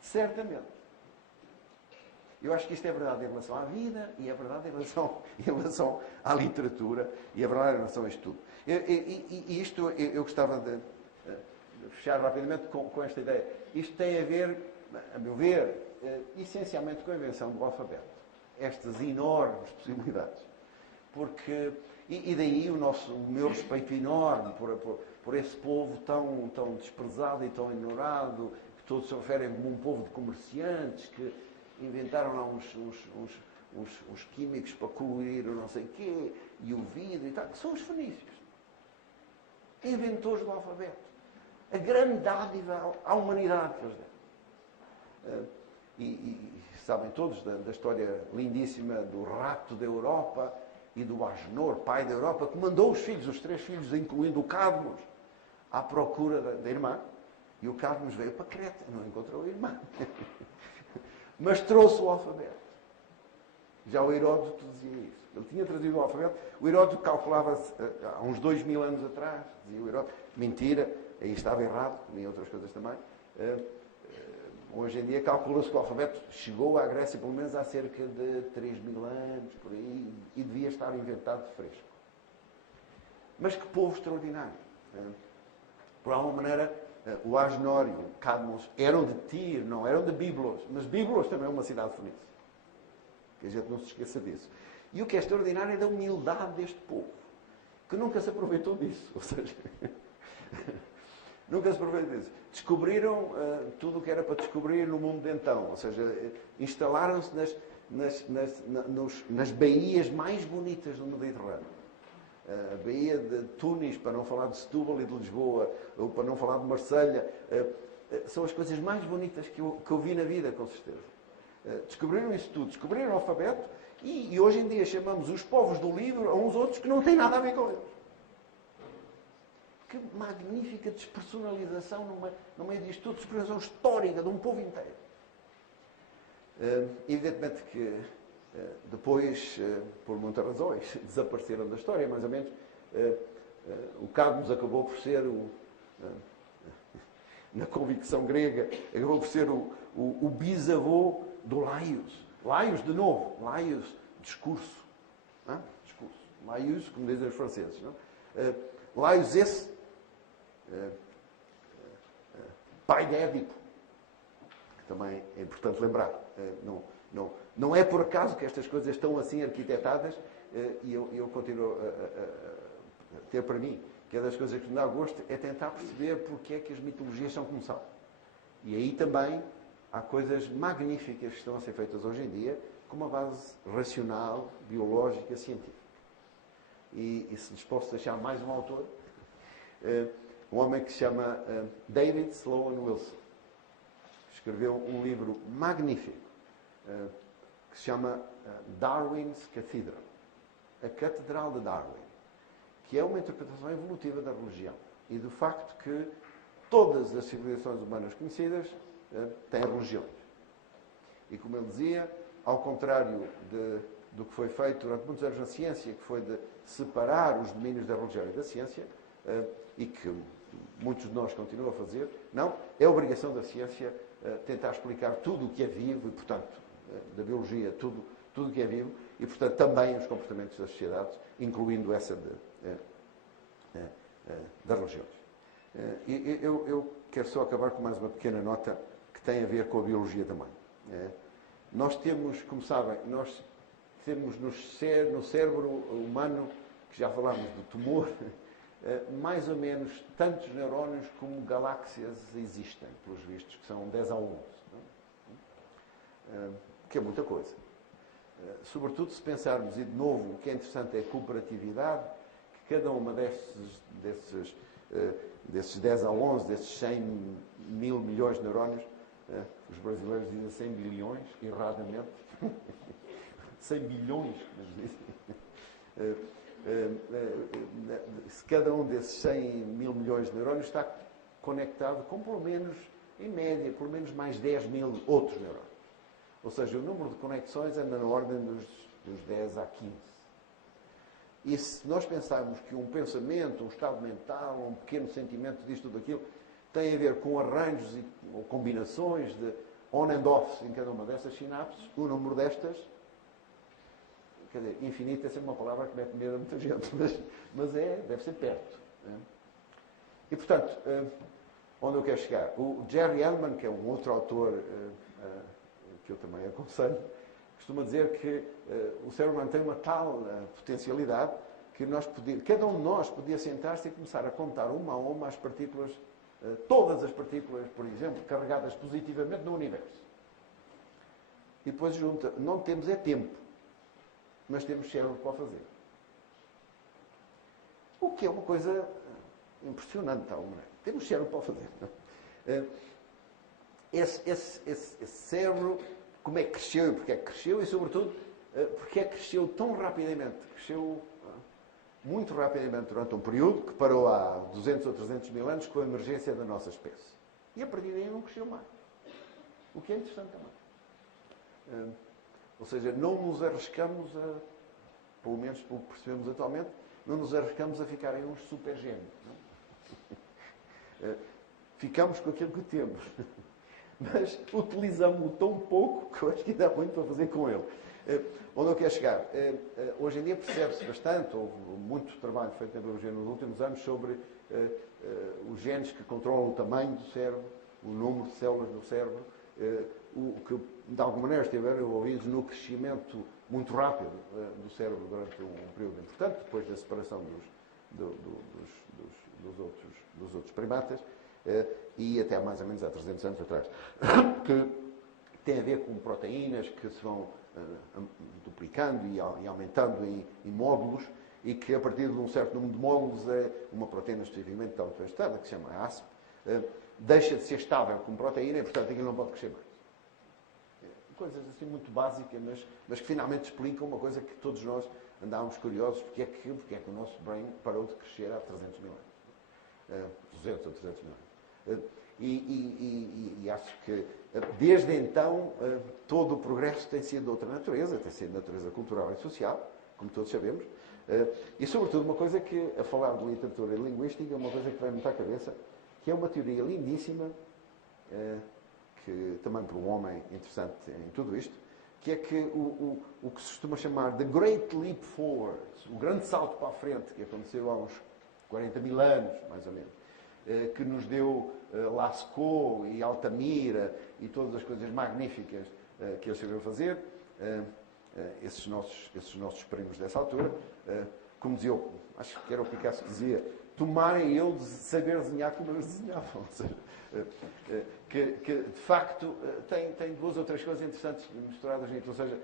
Certamente. Eu acho que isto é verdade em relação à vida, e é verdade em relação à literatura, e é verdade em relação a isto tudo. E isto eu gostava de fechar rapidamente com esta ideia. Isto tem a ver, a meu ver, essencialmente com a invenção do alfabeto. Estas enormes possibilidades. Porque, e daí o meu respeito enorme por esse povo tão desprezado e tão ignorado, que todos se referem como um povo de comerciantes, que inventaram lá uns químicos para colorir o não sei quê, e o vidro e tal, que são os fenícios. Inventores do alfabeto. A grande dádiva à humanidade que eles deram. E sabem todos da história lindíssima do rato da Europa e do Agenor, pai da Europa, que mandou os 3 filhos, incluindo o Cadmos, à procura da irmã. E o Cadmos veio para Creta, não encontrou a irmã. Mas trouxe o alfabeto. Já o Heródoto dizia isso. Ele tinha trazido o alfabeto. O Heródoto calculava-se há uns 2000 anos atrás, dizia o Heródoto. Mentira, aí estava errado, como em outras coisas também. Hoje em dia calcula-se que o alfabeto chegou à Grécia pelo menos há cerca de 3000 anos, por aí, e devia estar inventado de fresco. Mas que povo extraordinário. Por alguma maneira, o Agenor e o Cadmos eram de Tir, não eram de Biblos, mas Biblos também é uma cidade fenícia. Que a gente não se esqueça disso. E o que é extraordinário é da humildade deste povo, que nunca se aproveitou disso. Ou seja, nunca se aproveitou disso. Descobriram tudo o que era para descobrir no mundo de então. Ou seja, instalaram-se nas baías mais bonitas do Mediterrâneo. A Baía de Tunis, para não falar de Setúbal e de Lisboa, ou para não falar de Marselha, são as coisas mais bonitas que eu vi na vida, com certeza. Descobriram isso tudo, descobriram o alfabeto, e hoje em dia chamamos os povos do livro a uns outros que não têm nada a ver com eles. Que magnífica despersonalização no meio disto tudo, despersonalização histórica de um povo inteiro. Evidentemente que depois, por muitas razões, desapareceram da história, mais ou menos. O Cadmos acabou por ser, na convicção grega, acabou por ser o bisavô do Laios. Laios, de novo, Laios, discurso. Não? Discurso. Laios, como dizem os franceses. Não? Laios esse, pai de Édipo, que também é importante lembrar. Não é por acaso que estas coisas estão assim arquitetadas, e eu continuo a ter para mim que é das coisas que me dá gosto é tentar perceber porque é que as mitologias são como são. E aí também há coisas magníficas que estão a ser feitas hoje em dia com uma base racional, biológica, científica. E se lhes posso deixar mais um autor, um homem que se chama David Sloan Wilson. Escreveu um livro magnífico que se chama Darwin's Cathedral, a Catedral de Darwin, que é uma interpretação evolutiva da religião e do facto que todas as civilizações humanas conhecidas têm religiões. E como ele dizia, ao contrário do que foi feito durante muitos anos na ciência, que foi de separar os domínios da religião e da ciência, e que muitos de nós continuam a fazer, não, é obrigação da ciência tentar explicar tudo o que é vivo e, portanto, da biologia, tudo que é vivo, e, portanto, também os comportamentos das sociedades, incluindo essa das religiões. Eu quero só acabar com mais uma pequena nota que tem a ver com a biologia também. Nós temos, como sabem, nós temos no cérebro humano, que já falámos do tumor, mais ou menos tantos neurónios como galáxias existem, pelos vistos, que são 10 a 11. Que é muita coisa. Sobretudo se pensarmos, e de novo, o que é interessante é a cooperatividade, que cada uma desses 10 a 11, desses 100 mil milhões de neurónios, os brasileiros dizem 100 bilhões, erradamente, 100 bilhões, mas dizem. Se cada um desses 100 mil milhões de neurónios está conectado com, pelo menos, em média, pelo menos mais 10 mil outros neurónios. Ou seja, o número de conexões anda na ordem dos 10 a 15. E se nós pensarmos que um pensamento, um estado mental, um pequeno sentimento disto ou daquilo, tem a ver com arranjos ou combinações de on and offs em cada uma dessas sinapses, o número destas, quer dizer, infinito é sempre uma palavra que mete medo a muita gente, mas deve ser perto. E, portanto, onde eu quero chegar? O Jerry Hellman, que é um outro autor que eu também aconselho, costuma dizer que o cérebro humano tem uma tal potencialidade que cada um de nós podia sentar-se e começar a contar uma a uma as partículas, todas as partículas, por exemplo, carregadas positivamente no universo. E depois junta. Não temos é tempo, mas temos cérebro para o fazer. O que é uma coisa impressionante, tal maneira. Temos cérebro para o fazer. Esse cérebro, como é que cresceu e porque é que cresceu, e sobretudo, porque é que cresceu tão rapidamente. Cresceu muito rapidamente durante um período que parou há 200 ou 300 mil anos com a emergência da nossa espécie. E a partir daí não cresceu mais. O que é interessante também. Ou seja, não nos arriscamos pelo menos pelo que percebemos atualmente, não nos arriscamos a ficar em uns super gêmeos. Ficamos com aquilo que temos. Mas utilizamos-o tão pouco que eu acho que ainda há muito para fazer com ele. Onde eu quero chegar? Hoje em dia percebe-se bastante, houve muito trabalho feito na biologia nos últimos anos sobre os genes que controlam o tamanho do cérebro, o número de células do cérebro, o que de alguma maneira estiveram envolvidos no crescimento muito rápido do cérebro durante um período importante, depois da separação dos outros primatas, e até mais ou menos há 300 anos atrás, que tem a ver com proteínas que se vão duplicando e aumentando em módulos, e que a partir de um certo número de módulos, uma proteína especificamente auto-estada, que se chama ASP, deixa de ser estável como proteína e, portanto, aquilo não pode crescer mais. Coisas assim muito básicas, mas que finalmente explicam uma coisa que todos nós andávamos curiosos, porque é que o nosso brain parou de crescer há 300 mil anos. 200 ou 300 mil anos. E acho que, desde então, todo o progresso tem sido de outra natureza, tem sido de natureza cultural e social, como todos sabemos, e, sobretudo, uma coisa que, a falar de literatura e linguística, uma coisa que vem muito à cabeça, que é uma teoria lindíssima, que também para um homem interessante em tudo isto, que é que o que se costuma chamar The Great Leap Forward, o grande salto para a frente, que aconteceu há uns 40 mil anos, mais ou menos, que nos deu Lascaux e Altamira e todas as coisas magníficas que eles sabiam fazer, esses nossos primos dessa altura, como dizia, acho que era o Picasso que dizia, tomarem eu de saber desenhar como eles desenhavam. Ou seja, que de facto tem duas ou três coisas interessantes misturadas nisso. Ou seja,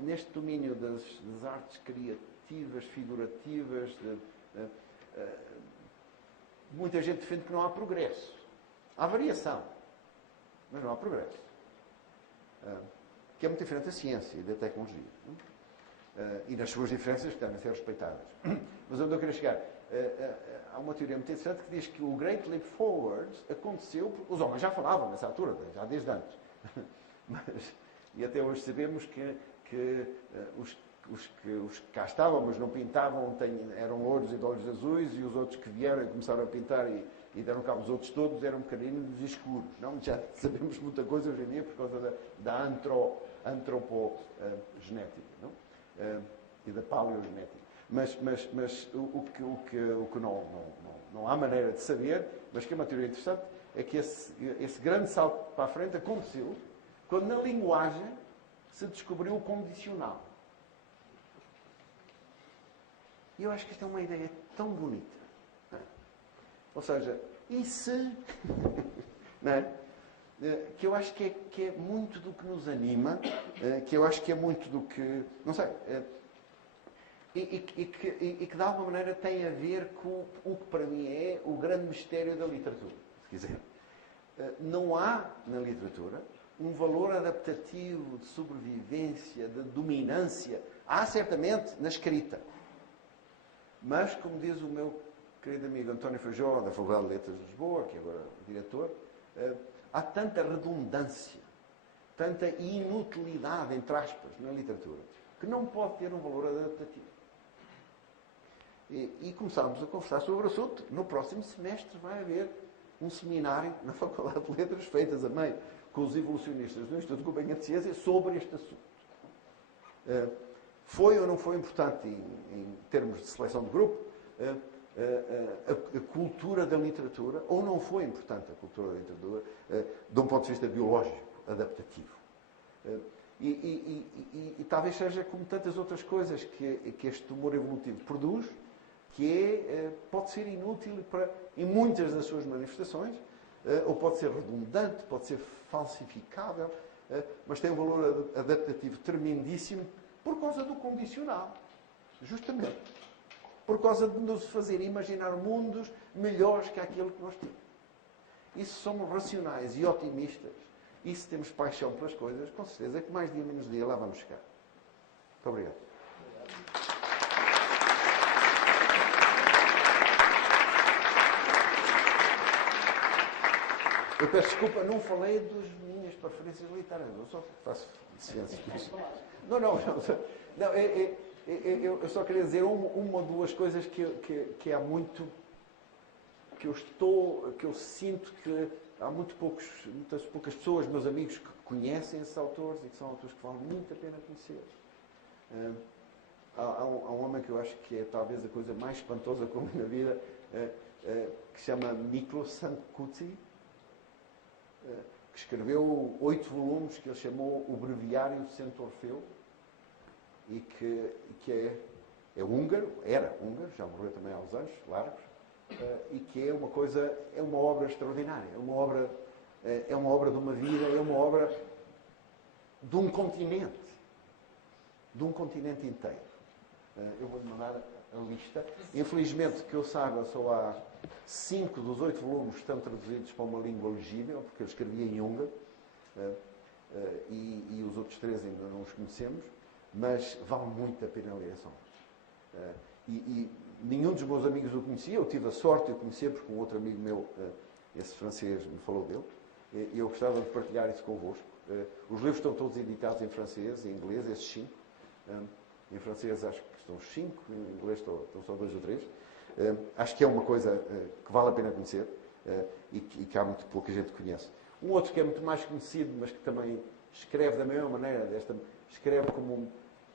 neste domínio das artes criativas, figurativas, muita gente defende que não há progresso. Há variação, mas não há progresso. Que é muito diferente da ciência e da tecnologia. E nas suas diferenças que devem ser respeitadas. Mas onde eu queria chegar? Há uma teoria muito interessante que diz que o Great Leap Forward aconteceu porque os homens já falavam nessa altura, já desde antes. E até hoje sabemos que os que cá estavam, mas não pintavam, eram louros e de olhos azuis, e os outros que vieram e começaram a pintar e deram cabo os outros todos, eram pequeninos e escuros. Não? Já sabemos muita coisa hoje em dia por causa da antropogenética, não? E da paleogenética. Mas o que não há maneira de saber, mas que é uma teoria interessante, é que esse grande salto para a frente aconteceu quando na linguagem se descobriu o condicional. E eu acho que esta é uma ideia tão bonita. Não é? Ou seja, e se... não é? Que eu acho que é muito do que nos anima, que eu acho que é muito do que... Não sei... E que de alguma maneira tem a ver com o que para mim é o grande mistério da literatura, se quiser. Não há na literatura um valor adaptativo de sobrevivência, de dominância. Há certamente na escrita. Mas, como diz o meu querido amigo António Feijó, da Faculdade de Letras de Lisboa, que é agora diretor, há tanta redundância, tanta inutilidade, entre aspas, na literatura, que não pode ter um valor adaptativo. E começámos a conversar sobre o assunto. No próximo semestre vai haver um seminário na Faculdade de Letras, feitas a meio com os evolucionistas do Instituto Gulbenkian de Ciência, sobre este assunto. Foi ou não foi importante, em termos de seleção de grupo, a cultura da literatura, ou não foi importante a cultura da literatura, de um ponto de vista biológico, adaptativo. E talvez seja como tantas outras coisas que este tumor evolutivo produz, que pode ser inútil em muitas das suas manifestações, ou pode ser redundante, pode ser falsificável, mas tem um valor adaptativo tremendíssimo por causa do condicional. Justamente. Por causa de nos fazer imaginar mundos melhores que aquele que nós temos. E se somos racionais e otimistas, e se temos paixão pelas coisas, com certeza que mais dia menos dia lá vamos chegar. Muito obrigado. Eu peço desculpa, não falei das minhas preferências literárias. Eu só faço ciências. Não, eu só queria dizer uma ou duas coisas que há muito... que eu sinto que há muitas poucas pessoas, meus amigos, que conhecem esses autores e que são autores que vale muito a pena conhecer. Há um homem que eu acho que é talvez a coisa mais espantosa que eu vi na vida, que se chama Miklos Sankuti, que escreveu 8 volumes que ele chamou O Breviário de Santo Orfeu, e que é húngaro, era húngaro, já morreu também há uns anos largos, e que é uma coisa, é uma obra extraordinária, é uma obra de uma vida, é uma obra de um continente inteiro. Eu vou-lhe mandar a lista. Infelizmente, que eu saiba, só há 5 dos 8 volumes que estão traduzidos para uma língua legível, porque ele escrevia em húngaro, e os outros 3 ainda não os conhecemos, mas vale muito a pena ler essa obra. E nenhum dos meus amigos o conhecia, eu tive a sorte de o conhecer, porque um outro amigo meu, esse francês, me falou dele, e eu gostava de partilhar isso convosco. Os livros estão todos editados em francês, em inglês, esses 5. Em francês acho que estão 5, em inglês estão só 2 ou 3. Acho que é uma coisa que vale a pena conhecer, e que há muito pouca gente conhece. Um outro que é muito mais conhecido, mas que também escreve da mesma maneira, escreve como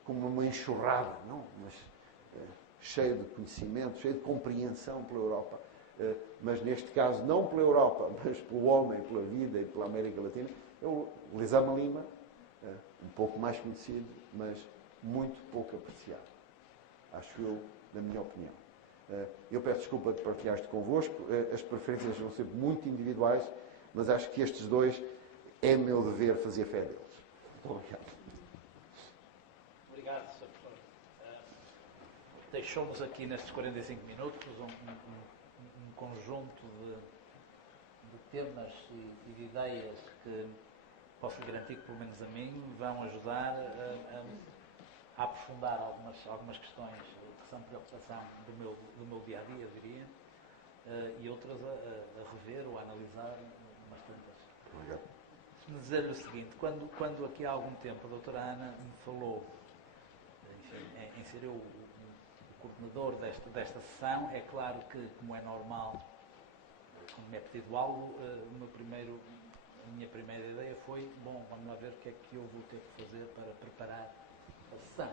uma enxurrada, não? Mas cheio de conhecimento, cheio de compreensão pela Europa. Mas neste caso, não pela Europa, mas pelo homem, pela vida e pela América Latina, é o Lizama Lima, um pouco mais conhecido, mas muito pouco apreciado. Acho eu, na minha opinião. Eu peço desculpa de partilhar isto convosco, as preferências vão ser muito individuais, mas acho que estes dois é meu dever fazer fé deles. Muito obrigado. Obrigado, Sr. Professor. Deixou-nos aqui nestes 45 minutos um conjunto de temas e de ideias que posso garantir que, pelo menos a mim, vão ajudar a aprofundar algumas questões que são preocupação do meu dia-a-dia, eu diria, e outras a rever ou a analisar umas tantas. Obrigado. Se-me dizer-lhe o seguinte, quando aqui há algum tempo a doutora Ana me falou, enfim, inseriu o coordenador desta sessão, é claro que, como é normal, quando me é pedido algo, a minha primeira ideia foi, bom, vamos lá ver o que é que eu vou ter que fazer para preparar a sessão.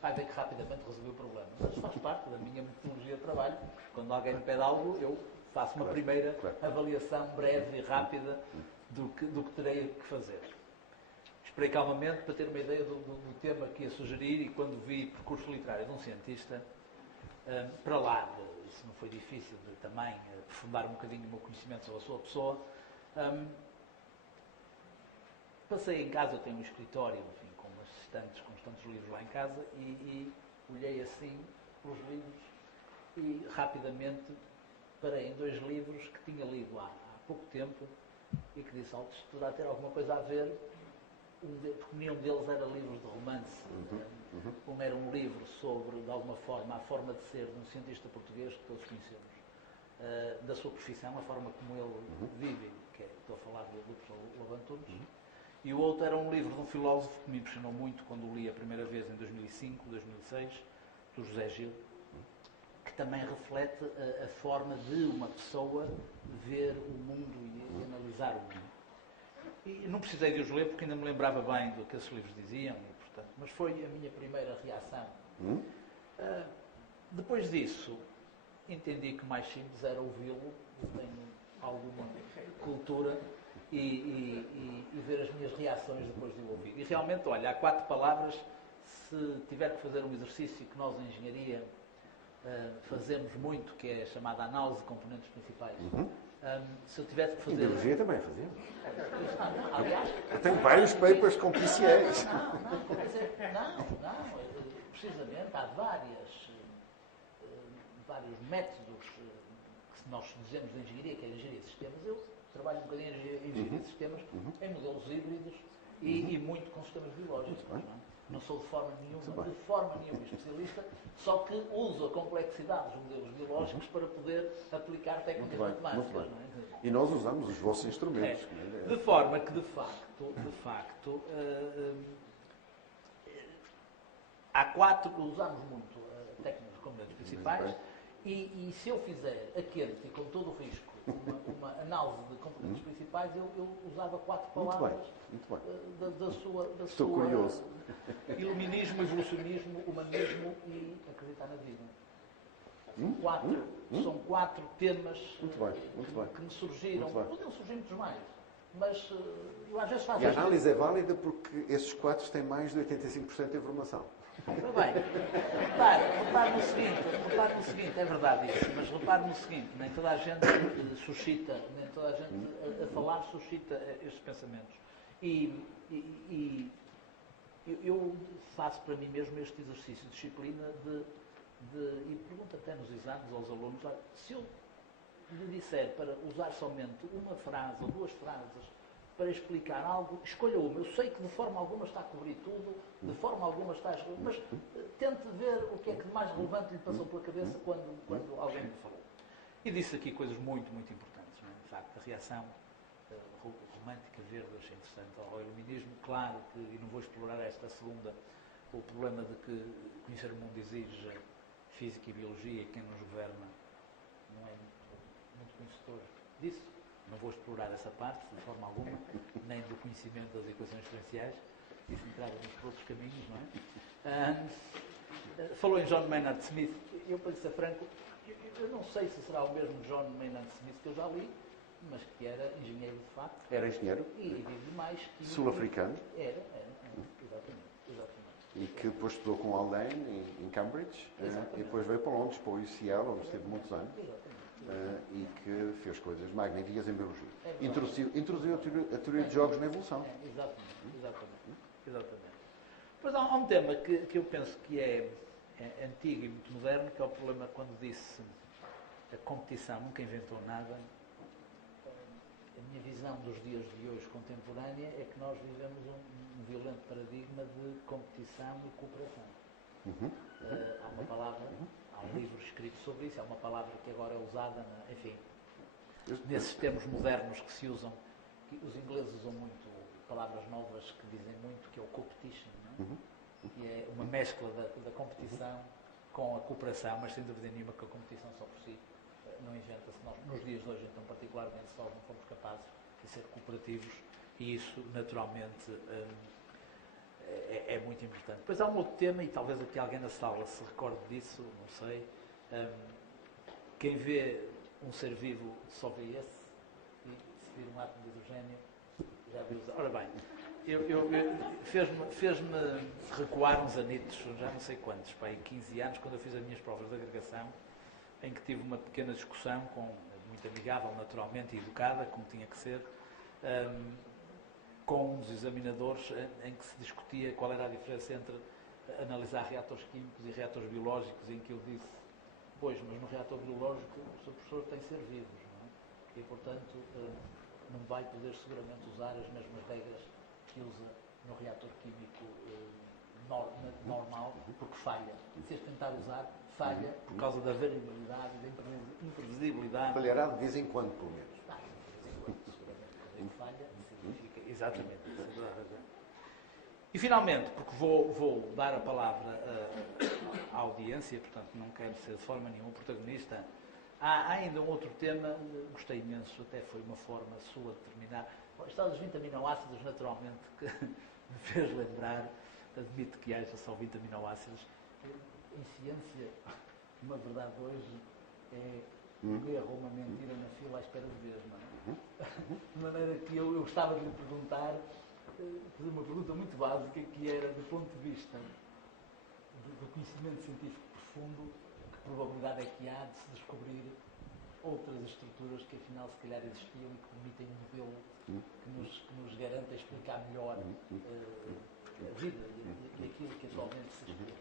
Vai ver que rapidamente resolvi o problema. Mas faz parte da minha metodologia de trabalho. Quando alguém me pede algo, eu faço uma primeira avaliação breve e rápida do que terei que fazer. Esperei calmamente para ter uma ideia do tema que ia sugerir e quando vi percurso literário de um cientista, para lá, isso não foi difícil de também aprofundar um bocadinho o meu conhecimento sobre a sua pessoa, passei em casa, eu tenho um escritório, enfim, com tantos livros lá em casa e olhei assim pelos livros e rapidamente parei em 2 livros que tinha lido há pouco tempo e que disse, isto poderá ter alguma coisa a ver, porque nenhum deles era livros de romance. Um era um livro sobre, de alguma forma, a forma de ser de um cientista português que todos conhecemos, da sua profissão, a forma como ele vive, estou a falar do professor Lobo Antunes. E o outro era um livro de um filósofo que me impressionou muito quando o li a primeira vez em 2005, 2006, do José Gil, que também reflete a forma de uma pessoa ver o mundo e analisar o mundo. E não precisei de os ler porque ainda me lembrava bem do que esses livros diziam, e, portanto, mas foi a minha primeira reação. Depois disso, entendi que o mais simples era ouvi-lo, eu tenho alguma cultura, e ver as minhas reações depois de o ouvir. E realmente, olha, há 4 palavras, se tiver que fazer um exercício que nós em engenharia fazemos muito, que é a chamada análise de componentes principais. Se eu tivesse que fazer... Em biologia também fazemos. Aliás... Eu tenho vários papers com PCAs. Não, precisamente, há vários métodos que nós dizemos de engenharia, que é a engenharia de sistemas. Eu trabalho um bocadinho em engenharia de sistemas, em modelos híbridos e muito com sistemas biológicos. Não sou de forma nenhuma especialista, só que uso a complexidade dos modelos biológicos para poder aplicar técnicas matemáticas. Não é? E nós usamos os vossos instrumentos. De forma que, de facto, há 4, usamos muito técnicas de componentes principais, e se eu fizer a quente e com todo o risco uma análise de componentes principais, eu usava 4 palavras da sua Estou curioso. Iluminismo, evolucionismo, humanismo e acreditar na vida. São 4 temas que me surgiram. Podiam surgir muitos mais, mas eu às vezes faço... E a análise é válida porque esses 4 têm mais de 85% de informação. Bem, repare no seguinte, é verdade isso, mas repare no seguinte, nem toda a gente suscita, nem toda a gente a falar suscita estes pensamentos. E eu faço para mim mesmo este exercício de disciplina e pergunto até nos exames aos alunos, se eu lhe disser para usar somente uma frase ou 2 frases para explicar algo, escolha uma. Eu sei que de forma alguma está a cobrir tudo, de forma alguma está a escolher, mas tente ver o que é que de mais relevante lhe passou pela cabeça quando alguém me falou. E disse aqui coisas muito, muito importantes. Não é? De facto, a reação romântica verde, achei interessante, ao iluminismo. Claro que, e não vou explorar esta segunda, o problema de que conhecer o mundo exige física e biologia, e quem nos governa não é muito conhecedor disso. Não vou explorar essa parte, de forma alguma, nem do conhecimento das equações diferenciais. Isso entrava-nos por outros caminhos, não é? Falou em John Maynard Smith. Eu, para ser franco, eu não sei se será o mesmo John Maynard Smith que eu já li, mas que era engenheiro de facto. Era engenheiro? E vive mais que... Sul-africano? Era, exatamente. E que depois estudou com Haldane em Cambridge, e depois veio para Londres, para o UCL, onde esteve muitos anos. E que fez coisas magníficas em biologia. Introduziu a teoria de jogos na evolução. Exatamente. Pois há um tema que eu penso que é antigo e muito moderno, que é o problema quando disse a competição nunca inventou nada. A minha visão dos dias de hoje contemporânea é que nós vivemos um violento paradigma de competição e cooperação. Há uma palavra... Há um livro escrito sobre isso, é uma palavra que agora é usada, enfim, nesses termos modernos que se usam, que os ingleses usam muito palavras novas que dizem muito, que é o competition, não é? Que é uma mescla da competição com a cooperação, mas sem dúvida nenhuma que a competição só por si não inventa-se. Nós, nos dias de hoje, então, particularmente, se nós não formos capazes de ser cooperativos, e isso, naturalmente, é muito importante. Depois há um outro tema, e talvez aqui alguém na sala se recorde disso, não sei. Quem vê um ser vivo só vê esse, e se vir um átomo de hidrogênio, já viu. Ora bem, fez-me recuar uns anitos, já não sei quantos, aí 15 anos, quando eu fiz as minhas provas de agregação, em que tive uma pequena discussão, muito amigável, naturalmente, e educada, como tinha que ser, com um dos examinadores, em que se discutia qual era a diferença entre analisar reatores químicos e reatores biológicos, em que eu disse, pois, mas no reator biológico o seu professor tem ser vivos, não é? E, portanto, não vai poder seguramente usar as mesmas regras que usa no reator químico normal, porque falha. Se este tentar usar, falha por causa da variabilidade e da imprevisibilidade. Falhará de vez em quando, pelo menos. De vez em quando, seguramente. Quando falha, significa exatamente isso. E, finalmente, porque vou dar a palavra à audiência, portanto, não quero ser de forma nenhuma protagonista, há ainda um outro tema, gostei imenso, até foi uma forma sua de terminar. Os tais 20 aminoácidos, naturalmente, que me fez lembrar, admito que haja só 20 aminoácidos. Em ciência, uma verdade hoje é um erro ou uma mentira na fila à espera de ver, não é? De maneira que eu gostava de lhe perguntar, fazer uma pergunta muito básica, que era, do ponto de vista do conhecimento científico profundo, que probabilidade é que há de se descobrir outras estruturas que afinal se calhar existiam e que permitem um modelo que nos garanta explicar melhor a vida e aquilo que atualmente se explica.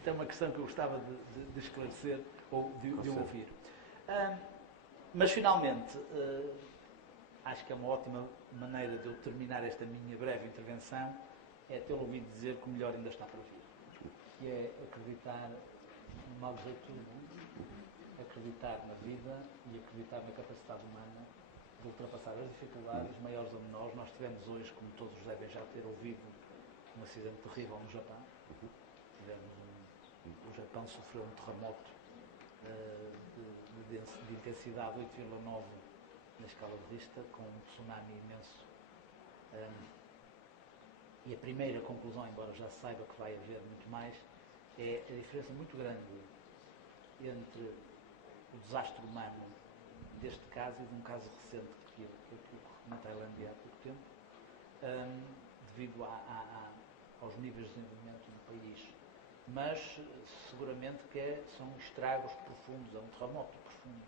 Então é uma questão que eu gostava de esclarecer ou de ouvir. Mas finalmente, acho que é uma ótima maneira de eu terminar esta minha breve intervenção, é tê-lo ouvido dizer que o melhor ainda está para vir. Que é acreditar, mal dizer tudo, acreditar na vida e acreditar na capacidade humana de ultrapassar as dificuldades, maiores ou menores. Nós tivemos hoje, como todos devem já ter ouvido, um acidente terrível no Japão. O Japão sofreu um terremoto de intensidade 8,9 na escala de Richter, com um tsunami imenso. E a primeira conclusão, embora já se saiba que vai haver muito mais, é a diferença muito grande entre o desastre humano deste caso e de um caso recente que ocorreu na Tailândia há pouco tempo, devido aos níveis de desenvolvimento do país. Mas, seguramente, que são estragos profundos, é um terremoto profundo.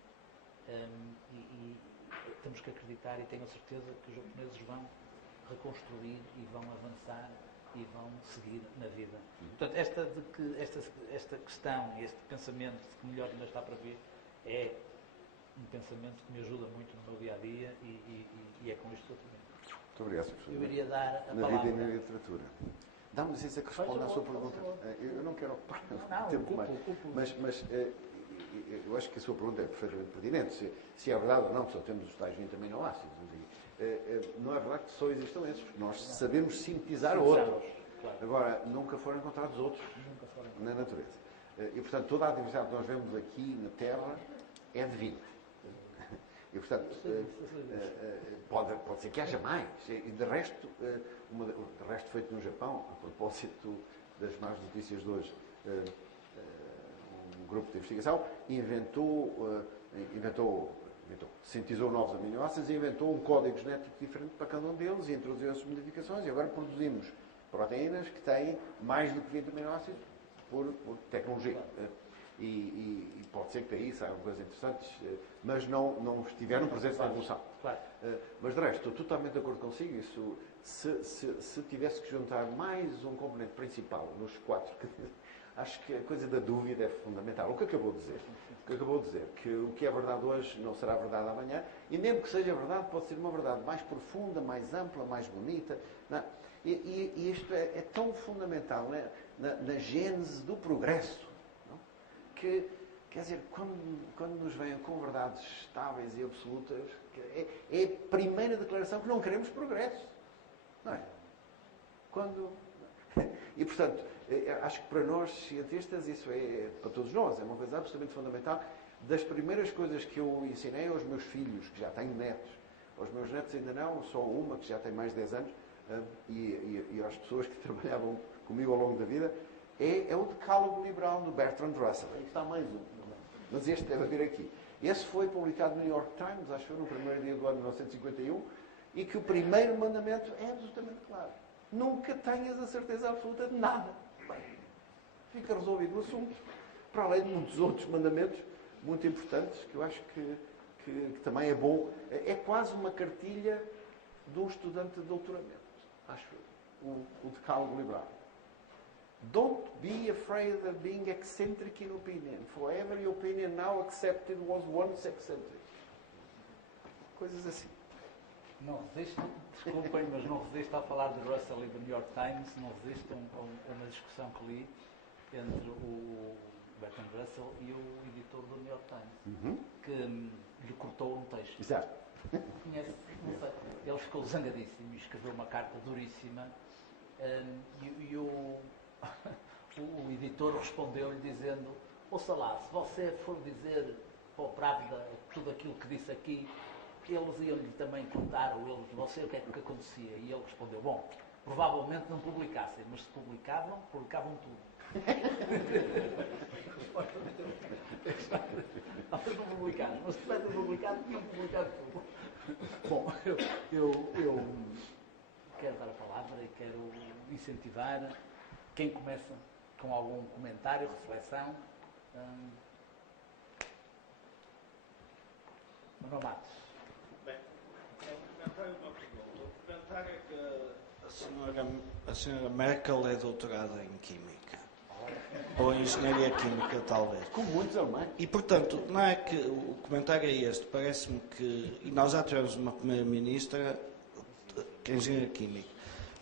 E temos que acreditar, e tenho a certeza que os japoneses vão reconstruir e vão avançar e vão seguir na vida. Portanto, esta questão e este pensamento de que melhor ainda está para vir é um pensamento que me ajuda muito no meu dia-a-dia e é com isto que eu termino. Muito obrigado, professor. Eu iria dar a na palavra... vida e na literatura. Dá-me licença que responda à sua pergunta. Eu não quero ocupar tempo mais. Mas eu acho que a sua pergunta é perfeitamente pertinente. Se é verdade ou não que só temos os tais 20 aminoácidos. Não é verdade que só existam esses, porque nós sabemos sintetizar outros. Claro. Agora, nunca foram encontrados outros na natureza. E, portanto, toda a diversidade que nós vemos aqui na Terra é divina. E, portanto, pode ser que haja mais. E, de resto, feito no Japão, a propósito das más notícias de hoje, um grupo de investigação sintetizou novos aminoácidos e inventou um código genético diferente para cada um deles e introduziu essas modificações e agora produzimos proteínas que têm mais do que 20 aminoácidos por tecnologia. E pode ser que daí saiam coisas interessantes, mas não estiveram presentes na evolução. Claro. Mas de resto, estou totalmente de acordo consigo. Isso, se tivesse que juntar mais um componente principal nos 4, acho que a coisa da dúvida é fundamental. O que acabou de dizer? Que o que é verdade hoje não será verdade amanhã, e mesmo que seja verdade, pode ser uma verdade mais profunda, mais ampla, mais bonita. Não? E isto é tão fundamental, né? na gênese do progresso. Que, quer dizer, quando nos vêm com verdades estáveis e absolutas, é a primeira declaração que não queremos progresso. Não é? E, portanto, acho que para nós, cientistas, isso é, para todos nós, é uma coisa absolutamente fundamental, das primeiras coisas que eu ensinei aos meus filhos, que já têm netos, aos meus netos ainda não, só uma que já tem mais de 10 anos, e às pessoas que trabalhavam comigo ao longo da vida, é o Decálogo Liberal do Bertrand Russell. Aí está mais um. Mas este deve vir aqui. Esse foi publicado no New York Times, acho que foi no primeiro dia do ano de 1951, e que o primeiro mandamento é absolutamente claro. Nunca tenhas a certeza absoluta de nada. Bem, fica resolvido o assunto, para além de muitos outros mandamentos muito importantes, que eu acho que também é bom. É quase uma cartilha de um estudante de doutoramento, acho eu, o Decálogo Liberal. Don't be afraid of being eccentric in opinion, for every opinion now accepted was once eccentric. Coisas assim. Não resistam, desculpem, mas não resistam a falar de Russell e do New York Times, não resistam a uma discussão que li entre o Bertrand Russell e o editor do New York Times, que lhe cortou um texto. Exato. Conhece? Não sei. Ele ficou zangadíssimo e escreveu uma carta duríssima, e o editor respondeu-lhe dizendo: ouça lá, se você for dizer para o Pravda tudo aquilo que disse aqui, eles iam-lhe também contar, ou eles, você, o que é que acontecia? E ele respondeu: bom, provavelmente não publicassem, mas se publicavam tudo. Talvez não publicaram, mas se tivessem publicado, tinham publicado tudo. Bom, eu quero dar a palavra e quero incentivar quem começa com algum comentário, reflexão. Manuel Matos. Bem, comentário uma pergunta. O comentário é que a senhora Merkel é doutorada em Química. Ou em Engenharia Química, talvez. Como muitos alemães. E, portanto, não é que o comentário é este. Parece-me que... E nós já tivemos uma primeira-ministra que é engenheira química.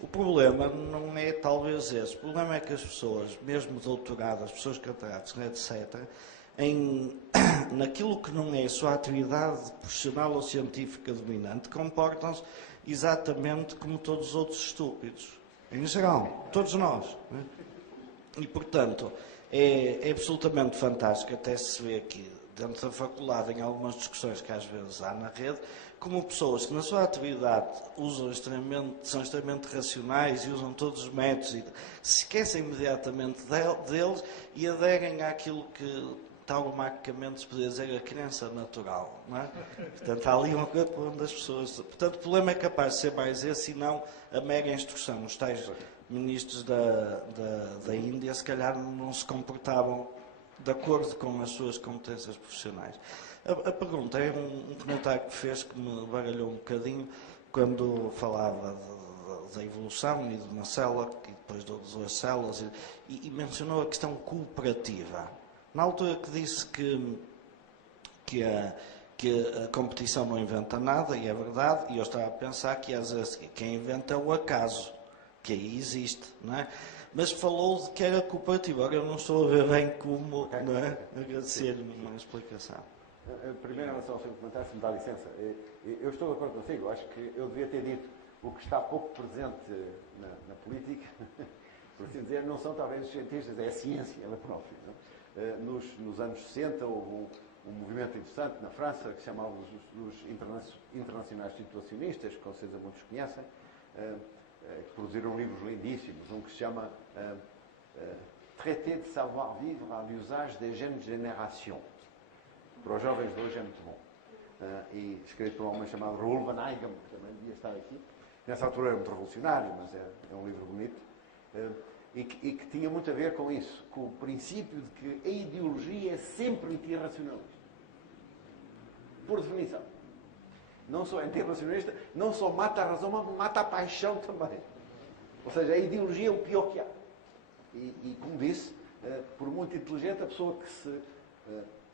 O problema não é talvez esse. O problema é que as pessoas, mesmo doutoradas, pessoas cataratas, etc., naquilo que não é a sua atividade profissional ou científica dominante, comportam-se exatamente como todos os outros estúpidos. Em geral, todos nós. Não é? E, portanto, é absolutamente fantástico, até se vê aqui dentro da faculdade, em algumas discussões que às vezes há na rede, como pessoas que na sua atividade são extremamente racionais e usam todos os métodos e se esquecem imediatamente deles e aderem àquilo que tauromacamente se poderia dizer a crença natural. Não é? Portanto, há ali uma coisa onde as pessoas... Portanto, o problema é capaz de ser mais esse e não a mera instrução. Os tais ministros da Índia, se calhar, não se comportavam de acordo com as suas competências profissionais. A pergunta é um comentário que fez que me baralhou um bocadinho quando falava da evolução e de uma célula, e depois das duas células, e mencionou a questão cooperativa. Na altura que disse que a competição não inventa nada, e é verdade, e eu estava a pensar que às vezes quem inventa é o acaso, que aí existe, não é? Mas falou de que era cooperativo. Agora eu não estou a ver bem como, não é? Agradecer-lhe uma explicação. Primeiro, em relação ao seu comentário, se me dá licença, eu estou de acordo consigo. Acho que eu devia ter dito o que está pouco presente na política, por assim dizer, não são talvez os cientistas, é a ciência, ela própria. Nos anos 60 houve um movimento interessante na França que se chamava os internacionais situacionistas, que com certeza muitos conhecem, que produziram livros lindíssimos, um que se chama Traité de savoir-vivre à l'usage des jeunes générations. Para os jovens de hoje é muito bom. E escrito por um homem chamado Raoul Van Eyck, que também devia estar aqui. Nessa altura era muito revolucionário, mas é um livro bonito. E que tinha muito a ver com isso, com o princípio de que a ideologia é sempre antirracionalista. Por definição. Não só é antirracionalista, não só mata a razão, mas mata a paixão também. Ou seja, a ideologia é o pior que há. E como disse, por muito inteligente, a pessoa que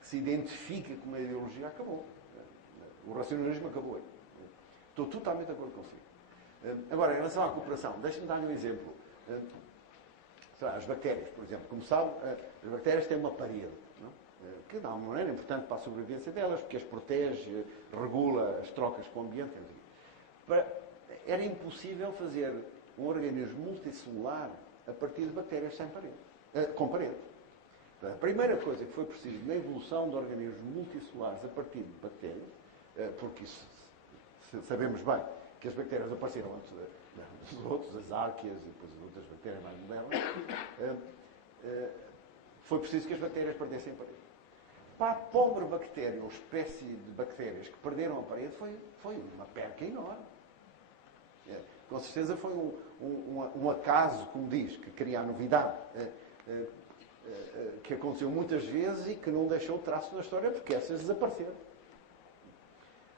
se identifica com uma ideologia acabou. O racionalismo acabou aí. Estou totalmente de acordo consigo. Agora, em relação à cooperação, deixe-me dar-lhe um exemplo. As bactérias, por exemplo. Como sabe, as bactérias têm uma parede, não? Que dá uma maneira importante para a sobrevivência delas, porque as protege, regula as trocas com o ambiente. Era impossível fazer um organismo multicelular a partir de bactérias sem parede, com parede. A primeira coisa que foi preciso na evolução de organismos multicelulares a partir de bactérias, porque isso, sabemos bem que as bactérias apareceram antes dos outros, as árqueas e depois as outras bactérias mais modernas, foi preciso que as bactérias perdessem a parede. Para a pobre bactéria, ou espécie de bactérias que perderam a parede, foi uma perca enorme. Com certeza foi um acaso, como diz, que cria a novidade, que aconteceu muitas vezes e que não deixou traço na história, porque essas desapareceram.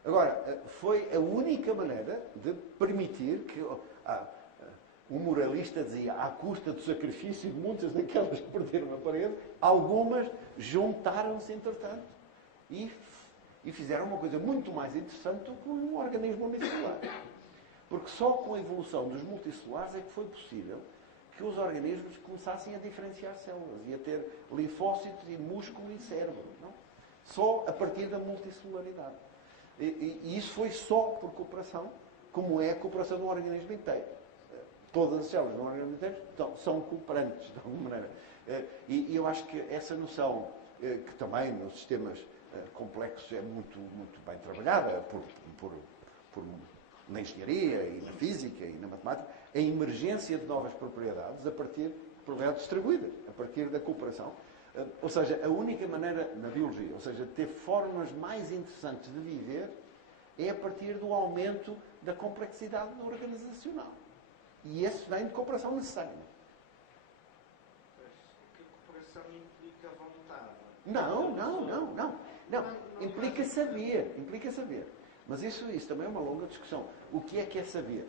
Agora, foi a única maneira de permitir que um moralista dizia, à custa do sacrifício de muitas daquelas que perderam a parede, algumas juntaram-se, entretanto, e fizeram uma coisa muito mais interessante do que um organismo unicelular. Porque só com a evolução dos multicelulares é que foi possível que os organismos começassem a diferenciar células e a ter linfócitos e músculo e cérebro. Não? Só a partir da multicelularidade. E isso foi só por cooperação, como é a cooperação do organismo inteiro. Todas as células do organismo inteiro são cooperantes, de alguma maneira. E eu acho que essa noção, que também nos sistemas complexos é muito, muito bem trabalhada na engenharia e na física e na matemática, a emergência de novas propriedades a partir de propriedades distribuídas, a partir da cooperação. Ou seja, a única maneira na biologia, ou seja, de ter formas mais interessantes de viver, é a partir do aumento da complexidade organizacional. E esse vem de cooperação necessária. Porque a cooperação implica vontade. Não. Implica saber. Mas isso também é uma longa discussão. O que é saber?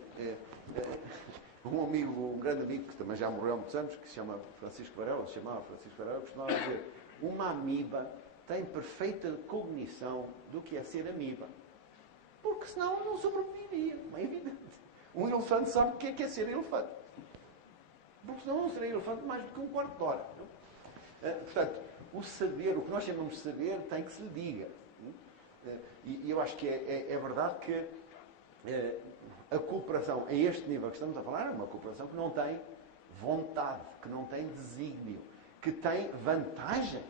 Um grande amigo, que também já morreu há muitos anos, que se chama Francisco Varela, costumava dizer, uma amiba tem perfeita cognição do que é ser amiba. Porque senão não sobreviveria, é evidente. Um elefante sabe o que é ser elefante. Porque senão não seria elefante mais do que um quarto de hora. Portanto, o saber, o que nós chamamos de saber, tem que se lhe diga. E eu acho que é verdade que a cooperação a este nível que estamos a falar é uma cooperação que não tem vontade, que não tem desígnio, que tem vantagens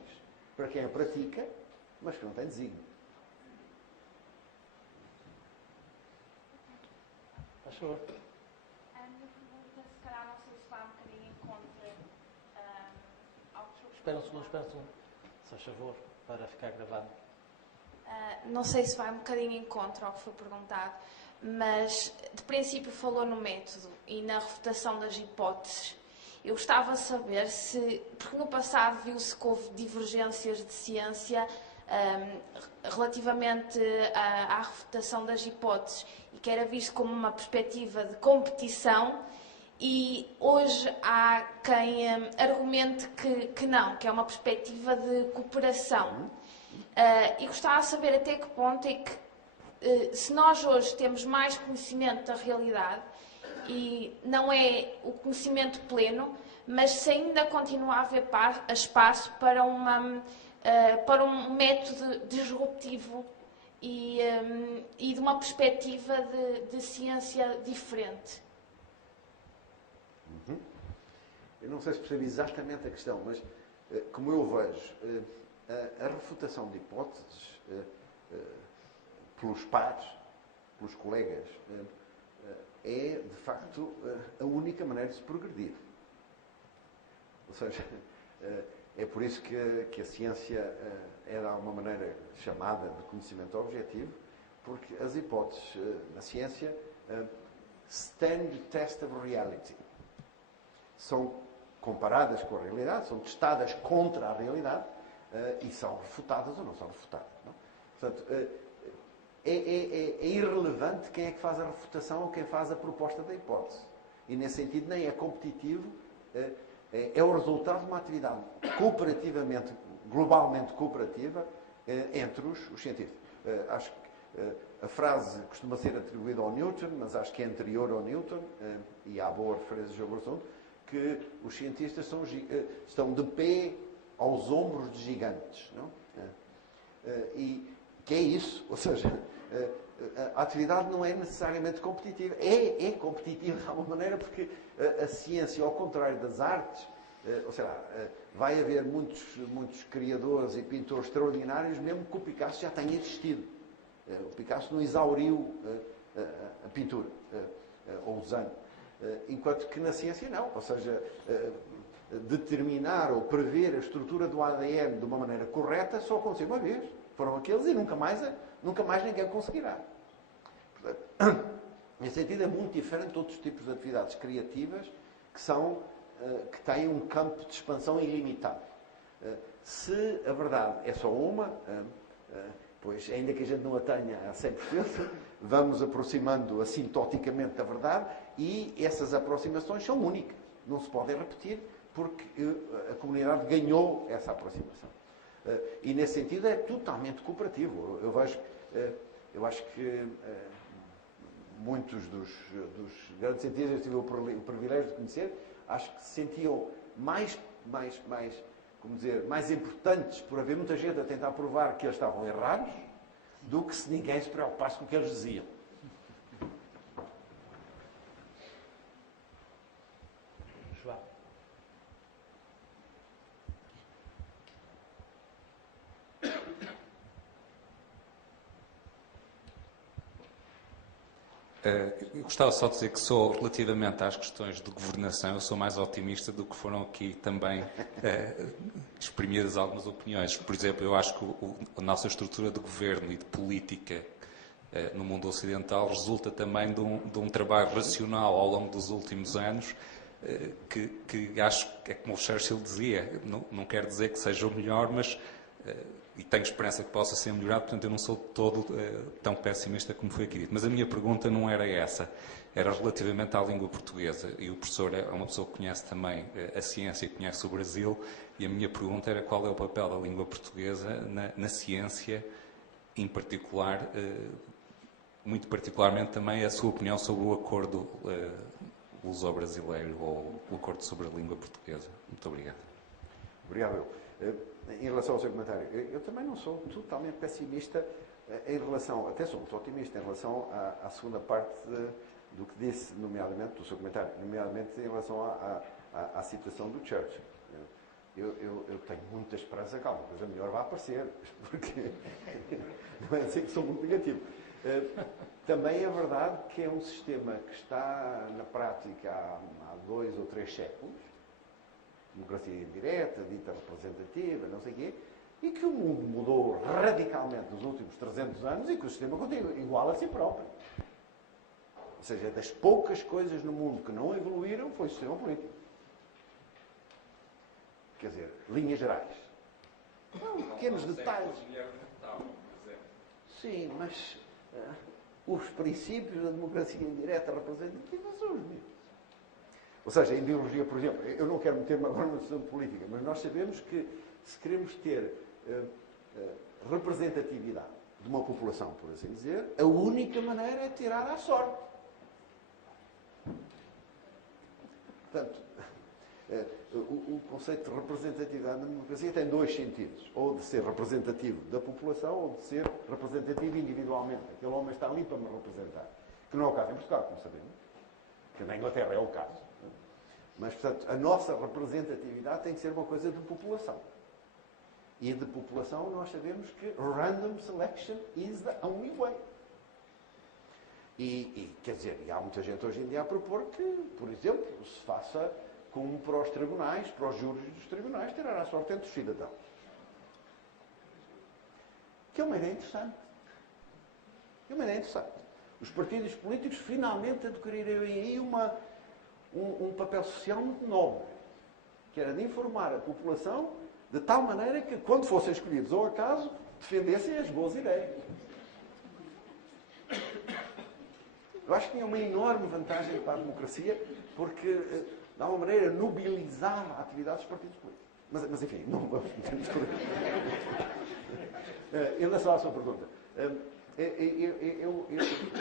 para quem a pratica, mas que não tem desígnio. Faz favor. A minha pergunta, se calhar, não sei se vai um bocadinho em contra ao que Espera um segundo. Se faz favor, para ficar gravado. Não sei se vai um bocadinho em contra ao que foi perguntado, mas de princípio falou no método e na refutação das hipóteses. Eu gostava de saber se, porque no passado viu-se que houve divergências de ciência relativamente à refutação das hipóteses e que era visto como uma perspectiva de competição, e hoje há quem argumente que não, que é uma perspectiva de cooperação. E gostava de saber até que ponto é que, se nós hoje temos mais conhecimento da realidade, e não é o conhecimento pleno, mas se ainda continua a haver espaço para um método disruptivo e de uma perspectiva de ciência diferente. Eu não sei se percebi exatamente a questão, mas como eu vejo, a refutação de hipóteses pelos pares, pelos colegas, é, de facto, a única maneira de se progredir. Ou seja, é por isso que a ciência é, de alguma maneira, chamada de conhecimento objetivo, porque as hipóteses na ciência stand the test of reality. São comparadas com a realidade, são testadas contra a realidade e são refutadas ou não são refutadas. Não? Portanto, é irrelevante quem é que faz a refutação ou quem faz a proposta da hipótese. E, nesse sentido, nem é competitivo, é o resultado de uma atividade cooperativamente, globalmente cooperativa, entre os científicos. Acho que a frase costuma ser atribuída ao Newton, mas acho que é anterior ao Newton, e há boa referência sobre o assunto, que os cientistas estão de pé aos ombros de gigantes. Não? E que é isso, ou seja, a atividade não é necessariamente competitiva. É competitiva de alguma maneira, porque a ciência, ao contrário das artes, ou sei lá, vai haver muitos criadores e pintores extraordinários, mesmo que o Picasso já tenha existido. O Picasso não exauriu a pintura, ou o desenho. Enquanto que na ciência não. Ou seja, determinar ou prever a estrutura do ADN de uma maneira correta só aconteceu uma vez. Foram aqueles e nunca mais ninguém conseguirá. Portanto, nesse sentido é muito diferente de outros tipos de atividades criativas que têm um campo de expansão ilimitado. Se a verdade é só uma, pois ainda que a gente não a tenha a 100%, vamos aproximando assintoticamente da verdade e essas aproximações são únicas. Não se podem repetir porque a comunidade ganhou essa aproximação. E nesse sentido é totalmente cooperativo. Eu acho que muitos dos grandes cientistas que tive o privilégio de conhecer, acho que se sentiam mais importantes por haver muita gente a tentar provar que eles estavam errados do que se ninguém se preocupasse com o que eles diziam. João. Eu gostava só de dizer que sou, relativamente às questões de governação, eu sou mais otimista do que foram aqui também exprimidas algumas opiniões. Por exemplo, eu acho que a nossa estrutura de governo e de política no mundo ocidental resulta também de um trabalho racional ao longo dos últimos anos, que acho que é como o Churchill dizia, não quer dizer que seja o melhor, mas e tenho esperança que possa ser melhorado, portanto eu não sou todo tão pessimista como foi aqui dito. Mas a minha pergunta não era essa, era relativamente à língua portuguesa. E o professor é uma pessoa que conhece também a ciência e conhece o Brasil, e a minha pergunta era qual é o papel da língua portuguesa na ciência, em particular, muito particularmente também a sua opinião sobre o acordo luso-brasileiro ou o acordo sobre a língua portuguesa. Muito obrigado. Obrigado. Em relação ao seu comentário, eu também não sou totalmente pessimista em relação, até sou muito otimista em relação à segunda parte do que disse, nomeadamente, do seu comentário, nomeadamente em relação à citação do Churchill. Eu tenho muita esperança que alguma coisa melhor vai aparecer, porque não é assim que sou muito negativo. Também é verdade que é um sistema que está na prática há 2 ou 3 séculos, democracia indireta, dita representativa, não sei o quê, e que o mundo mudou radicalmente nos últimos 300 anos e que o sistema continua igual a si próprio. Ou seja, das poucas coisas no mundo que não evoluíram foi o sistema político. Quer dizer, linhas gerais. Não, pequenos detalhes. Sim, mas os princípios da democracia indireta representativa são os mesmos. Ou seja, a ideologia, por exemplo, eu não quero meter-me agora numa discussão política, mas nós sabemos que se queremos ter representatividade de uma população, por assim dizer, a única maneira é tirar à sorte. Portanto, o conceito de representatividade na democracia tem 2 sentidos. Ou de ser representativo da população, ou de ser representativo individualmente. Aquele homem está ali para me representar. Que não é o caso em Portugal, como sabemos. Que na Inglaterra é o caso. Mas, portanto, a nossa representatividade tem que ser uma coisa de população. E de população nós sabemos que random selection is the only way. Quer dizer, e há muita gente hoje em dia a propor que, por exemplo, se faça como para os tribunais, para os júris dos tribunais, tirar a sorte entre os cidadãos. Que é uma ideia interessante. É uma ideia interessante. Os partidos políticos finalmente adquiriram aí um papel social muito nobre, que era de informar a população de tal maneira que, quando fossem escolhidos ao acaso, defendessem as boas ideias. Eu acho que tinha uma enorme vantagem para a democracia, porque, de alguma maneira, nobilizava a atividade dos partidos políticos. Mas enfim, não vamos meter-nos por aí. Em relação à sua pergunta,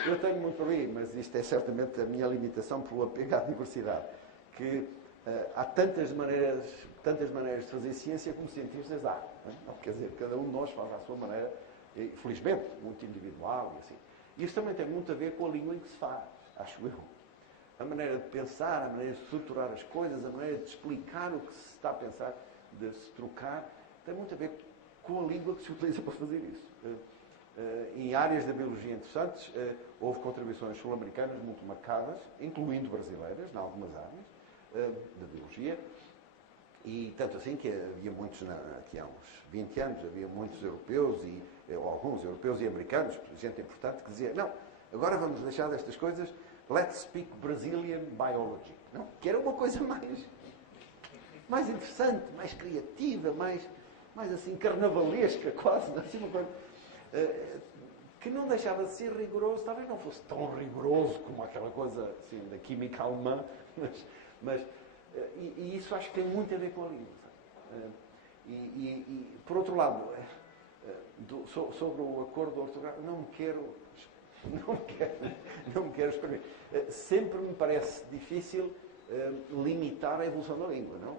eu tenho muito por aí, mas isto é certamente a minha limitação pelo apego à diversidade, que há tantas maneiras de fazer ciência como cientistas há. Não é? Quer dizer, cada um de nós faz à sua maneira, e, felizmente, muito individual e assim. Isso também tem muito a ver com a língua em que se faz, acho eu. a maneira de pensar, a maneira de estruturar as coisas, a maneira de explicar o que se está a pensar, de se trocar, tem muito a ver com a língua que se utiliza para fazer isso. Em áreas da biologia interessantes, houve contribuições sul-americanas muito marcadas, incluindo brasileiras, em algumas áreas da biologia, e tanto assim que havia muitos, aqui há uns 20 anos, havia muitos europeus, ou alguns europeus e americanos, gente importante, que dizia, não, agora vamos deixar destas coisas, let's speak Brazilian biology. Não? Que era uma coisa mais interessante, mais criativa, mais assim carnavalesca quase, assim uma coisa que não deixava de ser rigoroso, talvez não fosse tão rigoroso como aquela coisa assim, da química alemã, mas isso acho que tem muito a ver com a língua. E por outro lado, sobre o acordo ortográfico, não me quero exprimir. Sempre me parece difícil limitar a evolução da língua, não?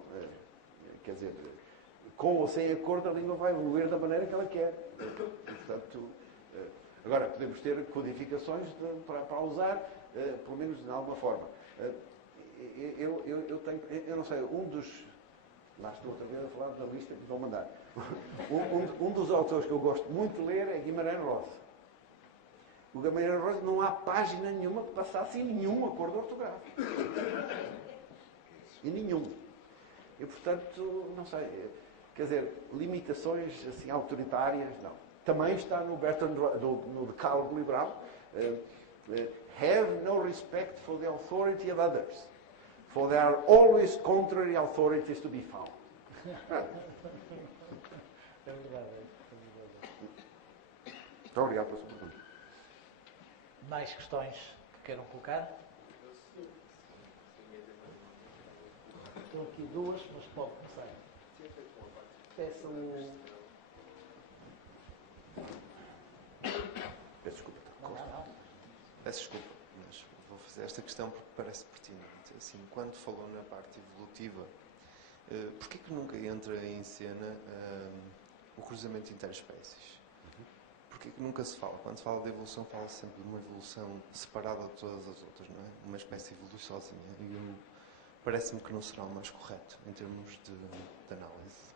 Quer dizer, com ou sem acordo, a língua vai evoluir da maneira que ela quer. Portanto, agora, podemos ter codificações para usar, pelo menos de alguma forma. Eu não sei, lá estou outra vez a falar da lista que vão mandar. Um dos autores que eu gosto muito de ler é Guimarães Rosa. O Guimarães Rosa não há página nenhuma que passasse em nenhum acordo ortográfico. Em nenhum. E, portanto, não sei, quer dizer, limitações assim autoritárias, não. Também está no decálogo liberal, have no respect for the authority of others, for there are always contrary authorities to be found. É verdade. Muito obrigado pela sua pergunta. Mais questões que queiram colocar? Estão aqui duas, mas pode começar. Peço o... Peço desculpa. Não. Peço desculpa, mas vou fazer esta questão porque parece pertinente. Assim, quando falou na parte evolutiva, porquê que nunca entra em cena o cruzamento interespécies? Porquê que nunca se fala? Quando se fala de evolução, fala-se sempre de uma evolução separada de todas as outras, não é? Uma espécie evolui sozinha. E parece-me que não será o mais correto em termos de análise.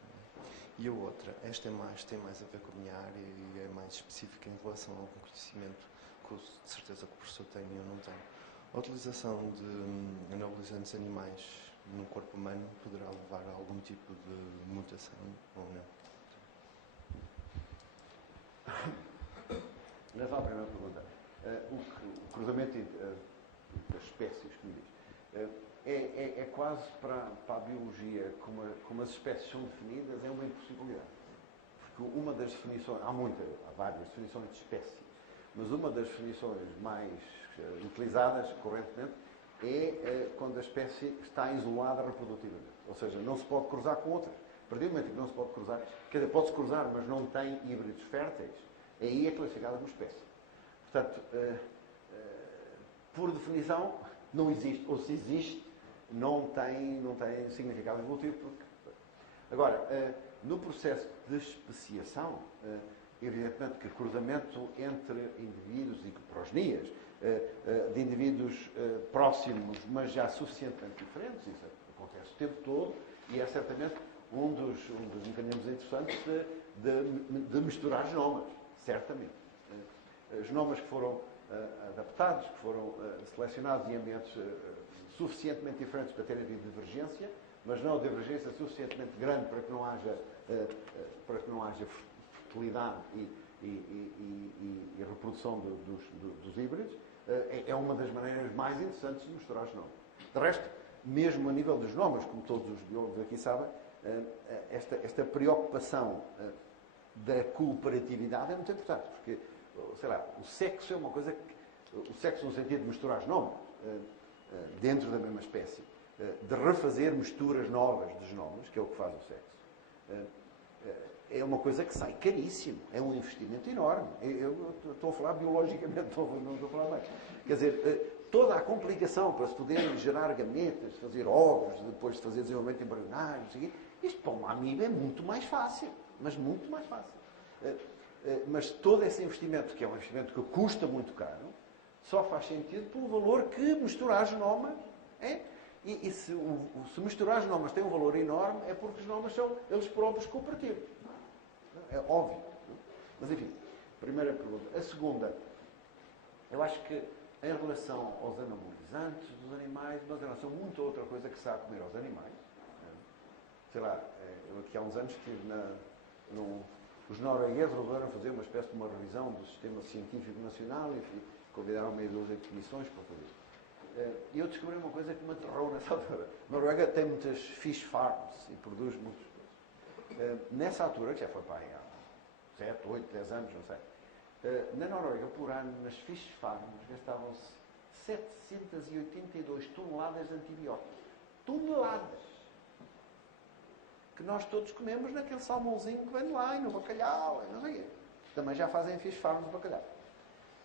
E a outra, esta tem mais a ver com a minha área e é mais específica em relação a algum conhecimento que de certeza que o professor tem e eu não tenho. A utilização de anabolizantes animais no corpo humano poderá levar a algum tipo de mutação ou não? Nessa primeira pergunta, o cruzamento das espécies, como diz, é quase para a biologia, como as espécies são definidas, é uma impossibilidade. Porque uma das definições, há várias definições de espécie, mas uma das definições mais utilizadas correntemente é quando a espécie está isolada reprodutivamente. Ou seja, não se pode cruzar com outras. A partir do momento que não se pode cruzar, quer dizer, pode-se cruzar, mas não tem híbridos férteis, aí é classificada como espécie. Portanto, por definição, não existe, ou se existe, não tem significado evolutivo. Agora, no processo de especiação, evidentemente que cruzamento entre indivíduos e progenias, de indivíduos próximos, mas já suficientemente diferentes, isso acontece o tempo todo, e é certamente um dos mecanismos interessantes de misturar genomas, certamente. Genomas que foram adaptados, que foram selecionados em ambientes suficientemente diferentes para terem havido divergência, mas não divergência suficientemente grande para que não haja fertilidade e reprodução dos híbridos, é uma das maneiras mais interessantes de misturar genomas. De resto, mesmo a nível dos genomas, como todos os biólogos aqui sabem, esta preocupação da cooperatividade é muito importante, porque, sei lá, o sexo é uma coisa o sexo no sentido de misturar genomas dentro da mesma espécie, de refazer misturas novas de genomas, que é o que faz o sexo, é uma coisa que sai caríssimo, é um investimento enorme. Eu estou a falar biologicamente, não estou a falar bem. Quer dizer, toda a complicação para se poder gerar gametas, fazer ovos, depois de fazer desenvolvimento embrionário, isto para uma amiba é muito mais fácil, mas muito mais fácil. Mas todo esse investimento, que é um investimento que custa muito caro, só faz sentido pelo valor que misturar genomas é. E se misturar genomas tem um valor enorme, é porque os genomas são eles próprios cooperativos. É óbvio. Mas, enfim, primeira pergunta. A segunda, eu acho que em relação aos anabolizantes dos animais, mas em relação a muita outra coisa que se há a comer aos animais, sei lá, eu aqui há uns anos estive os noruegueses resolveram fazer uma espécie de uma revisão do sistema científico nacional e convidaram meio dúzia de comissões para fazer. E eu descobri uma coisa que me aterrou nessa altura. A Noruega tem muitas fish farms e produz muitas coisas. Nessa altura, que já foi para aí há 7, 8, 10 anos, não sei, na Noruega, por ano, nas fish farms, gastavam-se 782 toneladas de antibióticos. Toneladas! Que nós todos comemos naquele salmãozinho que vem de lá, e no bacalhau, e não sei o quê. Também já fazem fish farms de bacalhau.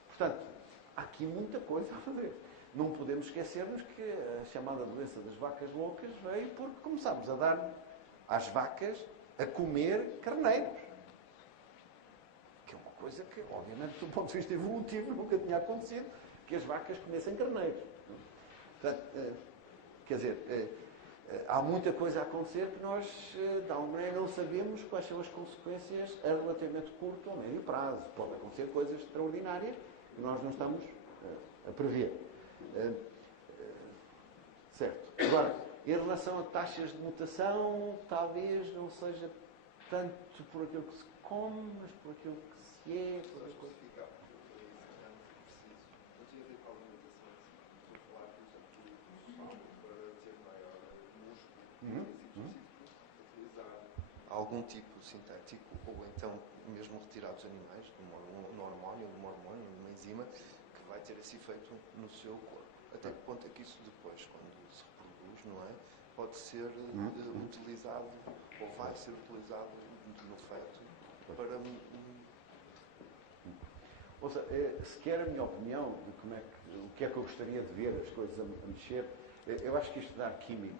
Portanto, há aqui muita coisa a fazer. Não podemos esquecermos que a chamada doença das vacas loucas veio porque começámos a dar às vacas a comer carneiros. Que é uma coisa que, obviamente, do ponto de vista evolutivo, nunca tinha acontecido, que as vacas comessem carneiros. Portanto, quer dizer, há muita coisa a acontecer que nós, de alguma maneira, não sabemos quais são as consequências a relativamente curto ou médio prazo. Pode acontecer coisas extraordinárias que nós não estamos a prever. Certo. Agora, em relação a taxas de mutação, talvez não seja tanto por aquilo que se come, mas por aquilo que se é. Por as coisas. Algum tipo sintético, ou então mesmo retirar dos animais, de um hormónio, de uma enzima, que vai ter esse efeito no seu corpo. Até que ponto é que isso depois, quando se reproduz, não é? Pode ser utilizado, ou vai ser utilizado no feto, para... Ouça, se quer a minha opinião de o que é que eu gostaria de ver as coisas a mexer, eu acho que isto dá químico,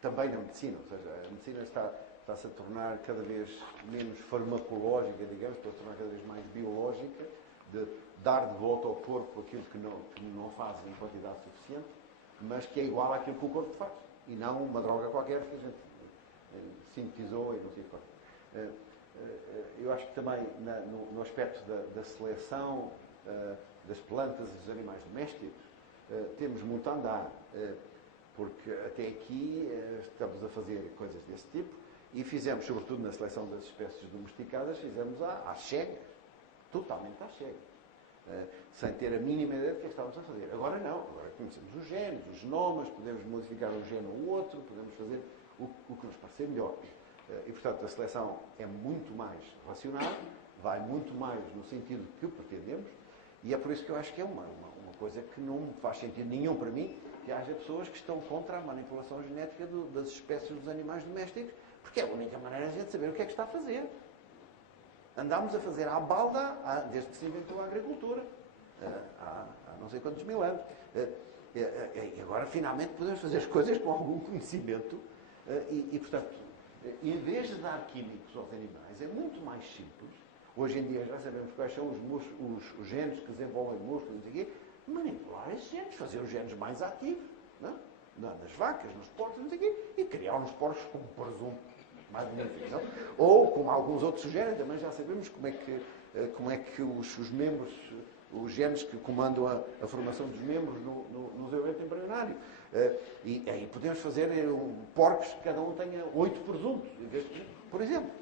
também na medicina, ou seja, a medicina está-se a tornar cada vez menos farmacológica, digamos, para se tornar cada vez mais biológica, de dar de volta ao corpo aquilo que não faz em quantidade suficiente, mas que é igual àquilo que o corpo faz, e não uma droga qualquer que a gente sintetizou e não sei qual. Eu acho que também no aspecto da seleção das plantas e dos animais domésticos, temos muito a andar. Porque até aqui estamos a fazer coisas desse tipo e fizemos, sobretudo na seleção das espécies domesticadas, fizemos às cegas, totalmente às cegas, sem ter a mínima ideia do que é que estávamos a fazer. Agora não, agora conhecemos os genes, os genomas, podemos modificar um gene ou outro, podemos fazer o que nos parecer melhor. E, portanto, a seleção é muito mais racional, vai muito mais no sentido que pretendemos, e é por isso que eu acho que é uma coisa que não faz sentido nenhum para mim, que haja pessoas que estão contra a manipulação genética das espécies dos animais domésticos, porque é a única maneira de a gente saber o que é que está a fazer. Andámos a fazer à balda desde que se inventou a agricultura, há não sei quantos mil anos. E agora, finalmente, podemos fazer as coisas com algum conhecimento e, portanto, em vez de dar químicos aos animais, é muito mais simples. Hoje em dia já sabemos quais são os genes que desenvolvem músculos, não sei o quê, manipular esses genes, fazer os genes mais ativos, não? Nas vacas, nos porcos, não sei o quê, e criar uns porcos com presunto mais bonito, não? Ou como alguns outros genes, também já sabemos como é que os membros, os genes que comandam a formação dos membros no desenvolvimento embrionário. E aí podemos fazer porcos que cada um tenha 8 presuntos, por exemplo.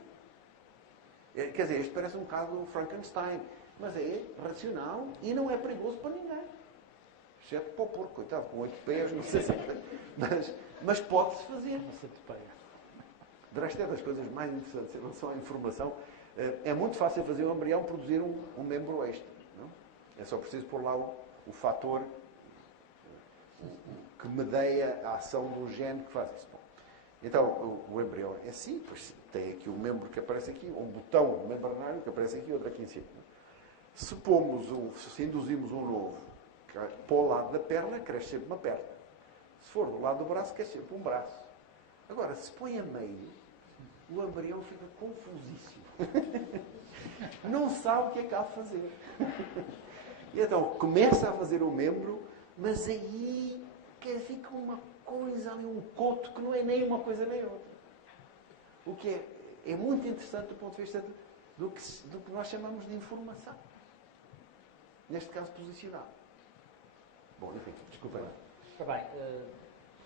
Quer dizer, isto parece um bocado Frankenstein, mas é racional e não é perigoso para ninguém. Exceto para o porco, coitado, com 8 pés, não sei se mas pode-se fazer. De resto, é das coisas mais interessantes em relação à informação. É muito fácil fazer um embrião produzir um membro extra. Não? É só preciso pôr lá o fator que medeia a ação do gene que faz isso. Bom, então, o embrião é assim, pois tem aqui o membro que aparece aqui, um botão membranário que aparece aqui, outro aqui em cima. Se induzimos um novo para o lado da perna, cresce sempre uma perna. Se for do lado do braço, cresce sempre um braço. Agora, se põe a meio, o embrião fica confusíssimo. Não sabe o que é que há de fazer. E então começa a fazer o membro, mas aí que fica uma coisa ali, um coto que não é nem uma coisa nem outra. O que é muito interessante do ponto de vista do que nós chamamos de informação. Neste caso, posicional. Bom, enfim, desculpa lá. Está bem,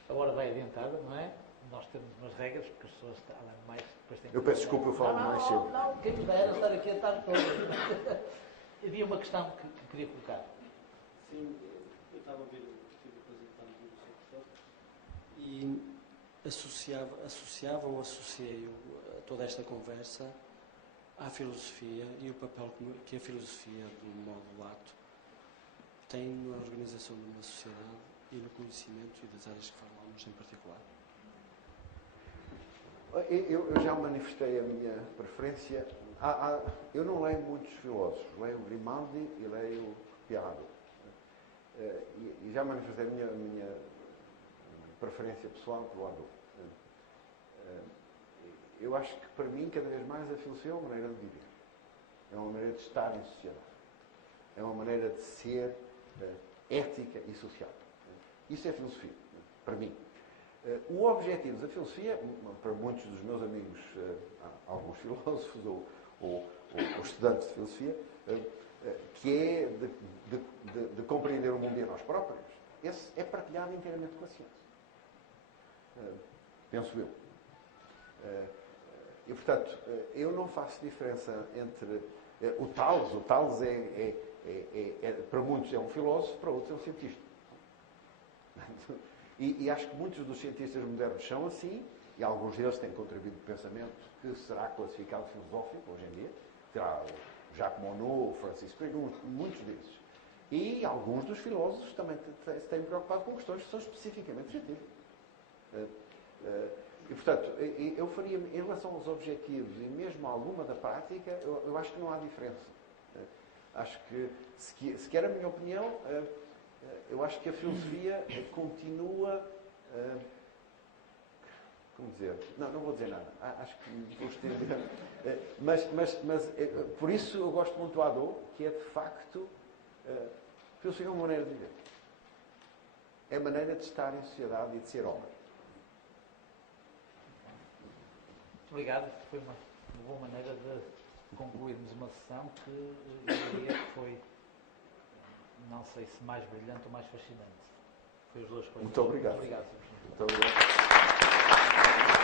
a hora vai adiantada, não é? Nós temos umas regras, porque as pessoas além de mais depois têm que... Eu peço desculpa, eu falo mais cedo. Não, quem me dera estar aqui a tarde toda. Havia uma questão que queria colocar. Sim, eu estava a ouvir o representante do seu professor e associava ou associei toda esta conversa à filosofia e o papel que a filosofia, do modo lato, tem na organização de uma sociedade e no conhecimento e das áreas que falamos em particular. Eu já manifestei a minha preferência. Eu não leio muitos filósofos. Leio Grimaldi e leio Piado. E já manifestei a minha preferência pessoal pelo Adorno. Eu acho que, para mim, cada vez mais a filosofia é uma maneira de viver. É uma maneira de estar em sociedade. É uma maneira de ser ética e social. Isso é filosofia, para mim. O objetivo da filosofia, para muitos dos meus amigos, alguns filósofos ou estudantes de filosofia, que é de compreender o mundo e a nós próprios, esse é partilhado inteiramente com a ciência. Penso eu. E, portanto, eu não faço diferença entre o Tales. O Tales para muitos é um filósofo, para outros é um cientista. E acho que muitos dos cientistas modernos são assim, e alguns deles têm contribuído de pensamento que será classificado filosófico hoje em dia. Terá o Jacques Monod, o Francis Crick, muitos desses. E alguns dos filósofos também se têm preocupado com questões que são especificamente científicas. E, portanto, eu faria, em relação aos objetivos e mesmo a alguma da prática, eu acho que não há diferença. Acho que, se quer a minha opinião, eu acho que a filosofia continua... como dizer? Não vou dizer nada. Acho que vou estender. Mas por isso eu gosto muito do Hadot, que é, de facto, a filosofia é uma maneira de viver. É a maneira de estar em sociedade e de ser homem. Muito obrigado. Foi uma boa maneira de concluirmos uma sessão que eu diria que foi, não sei se mais brilhante ou mais fascinante. Foi as duas coisas. Muito obrigado. Muito obrigado, Sr. Presidente. Muito obrigado.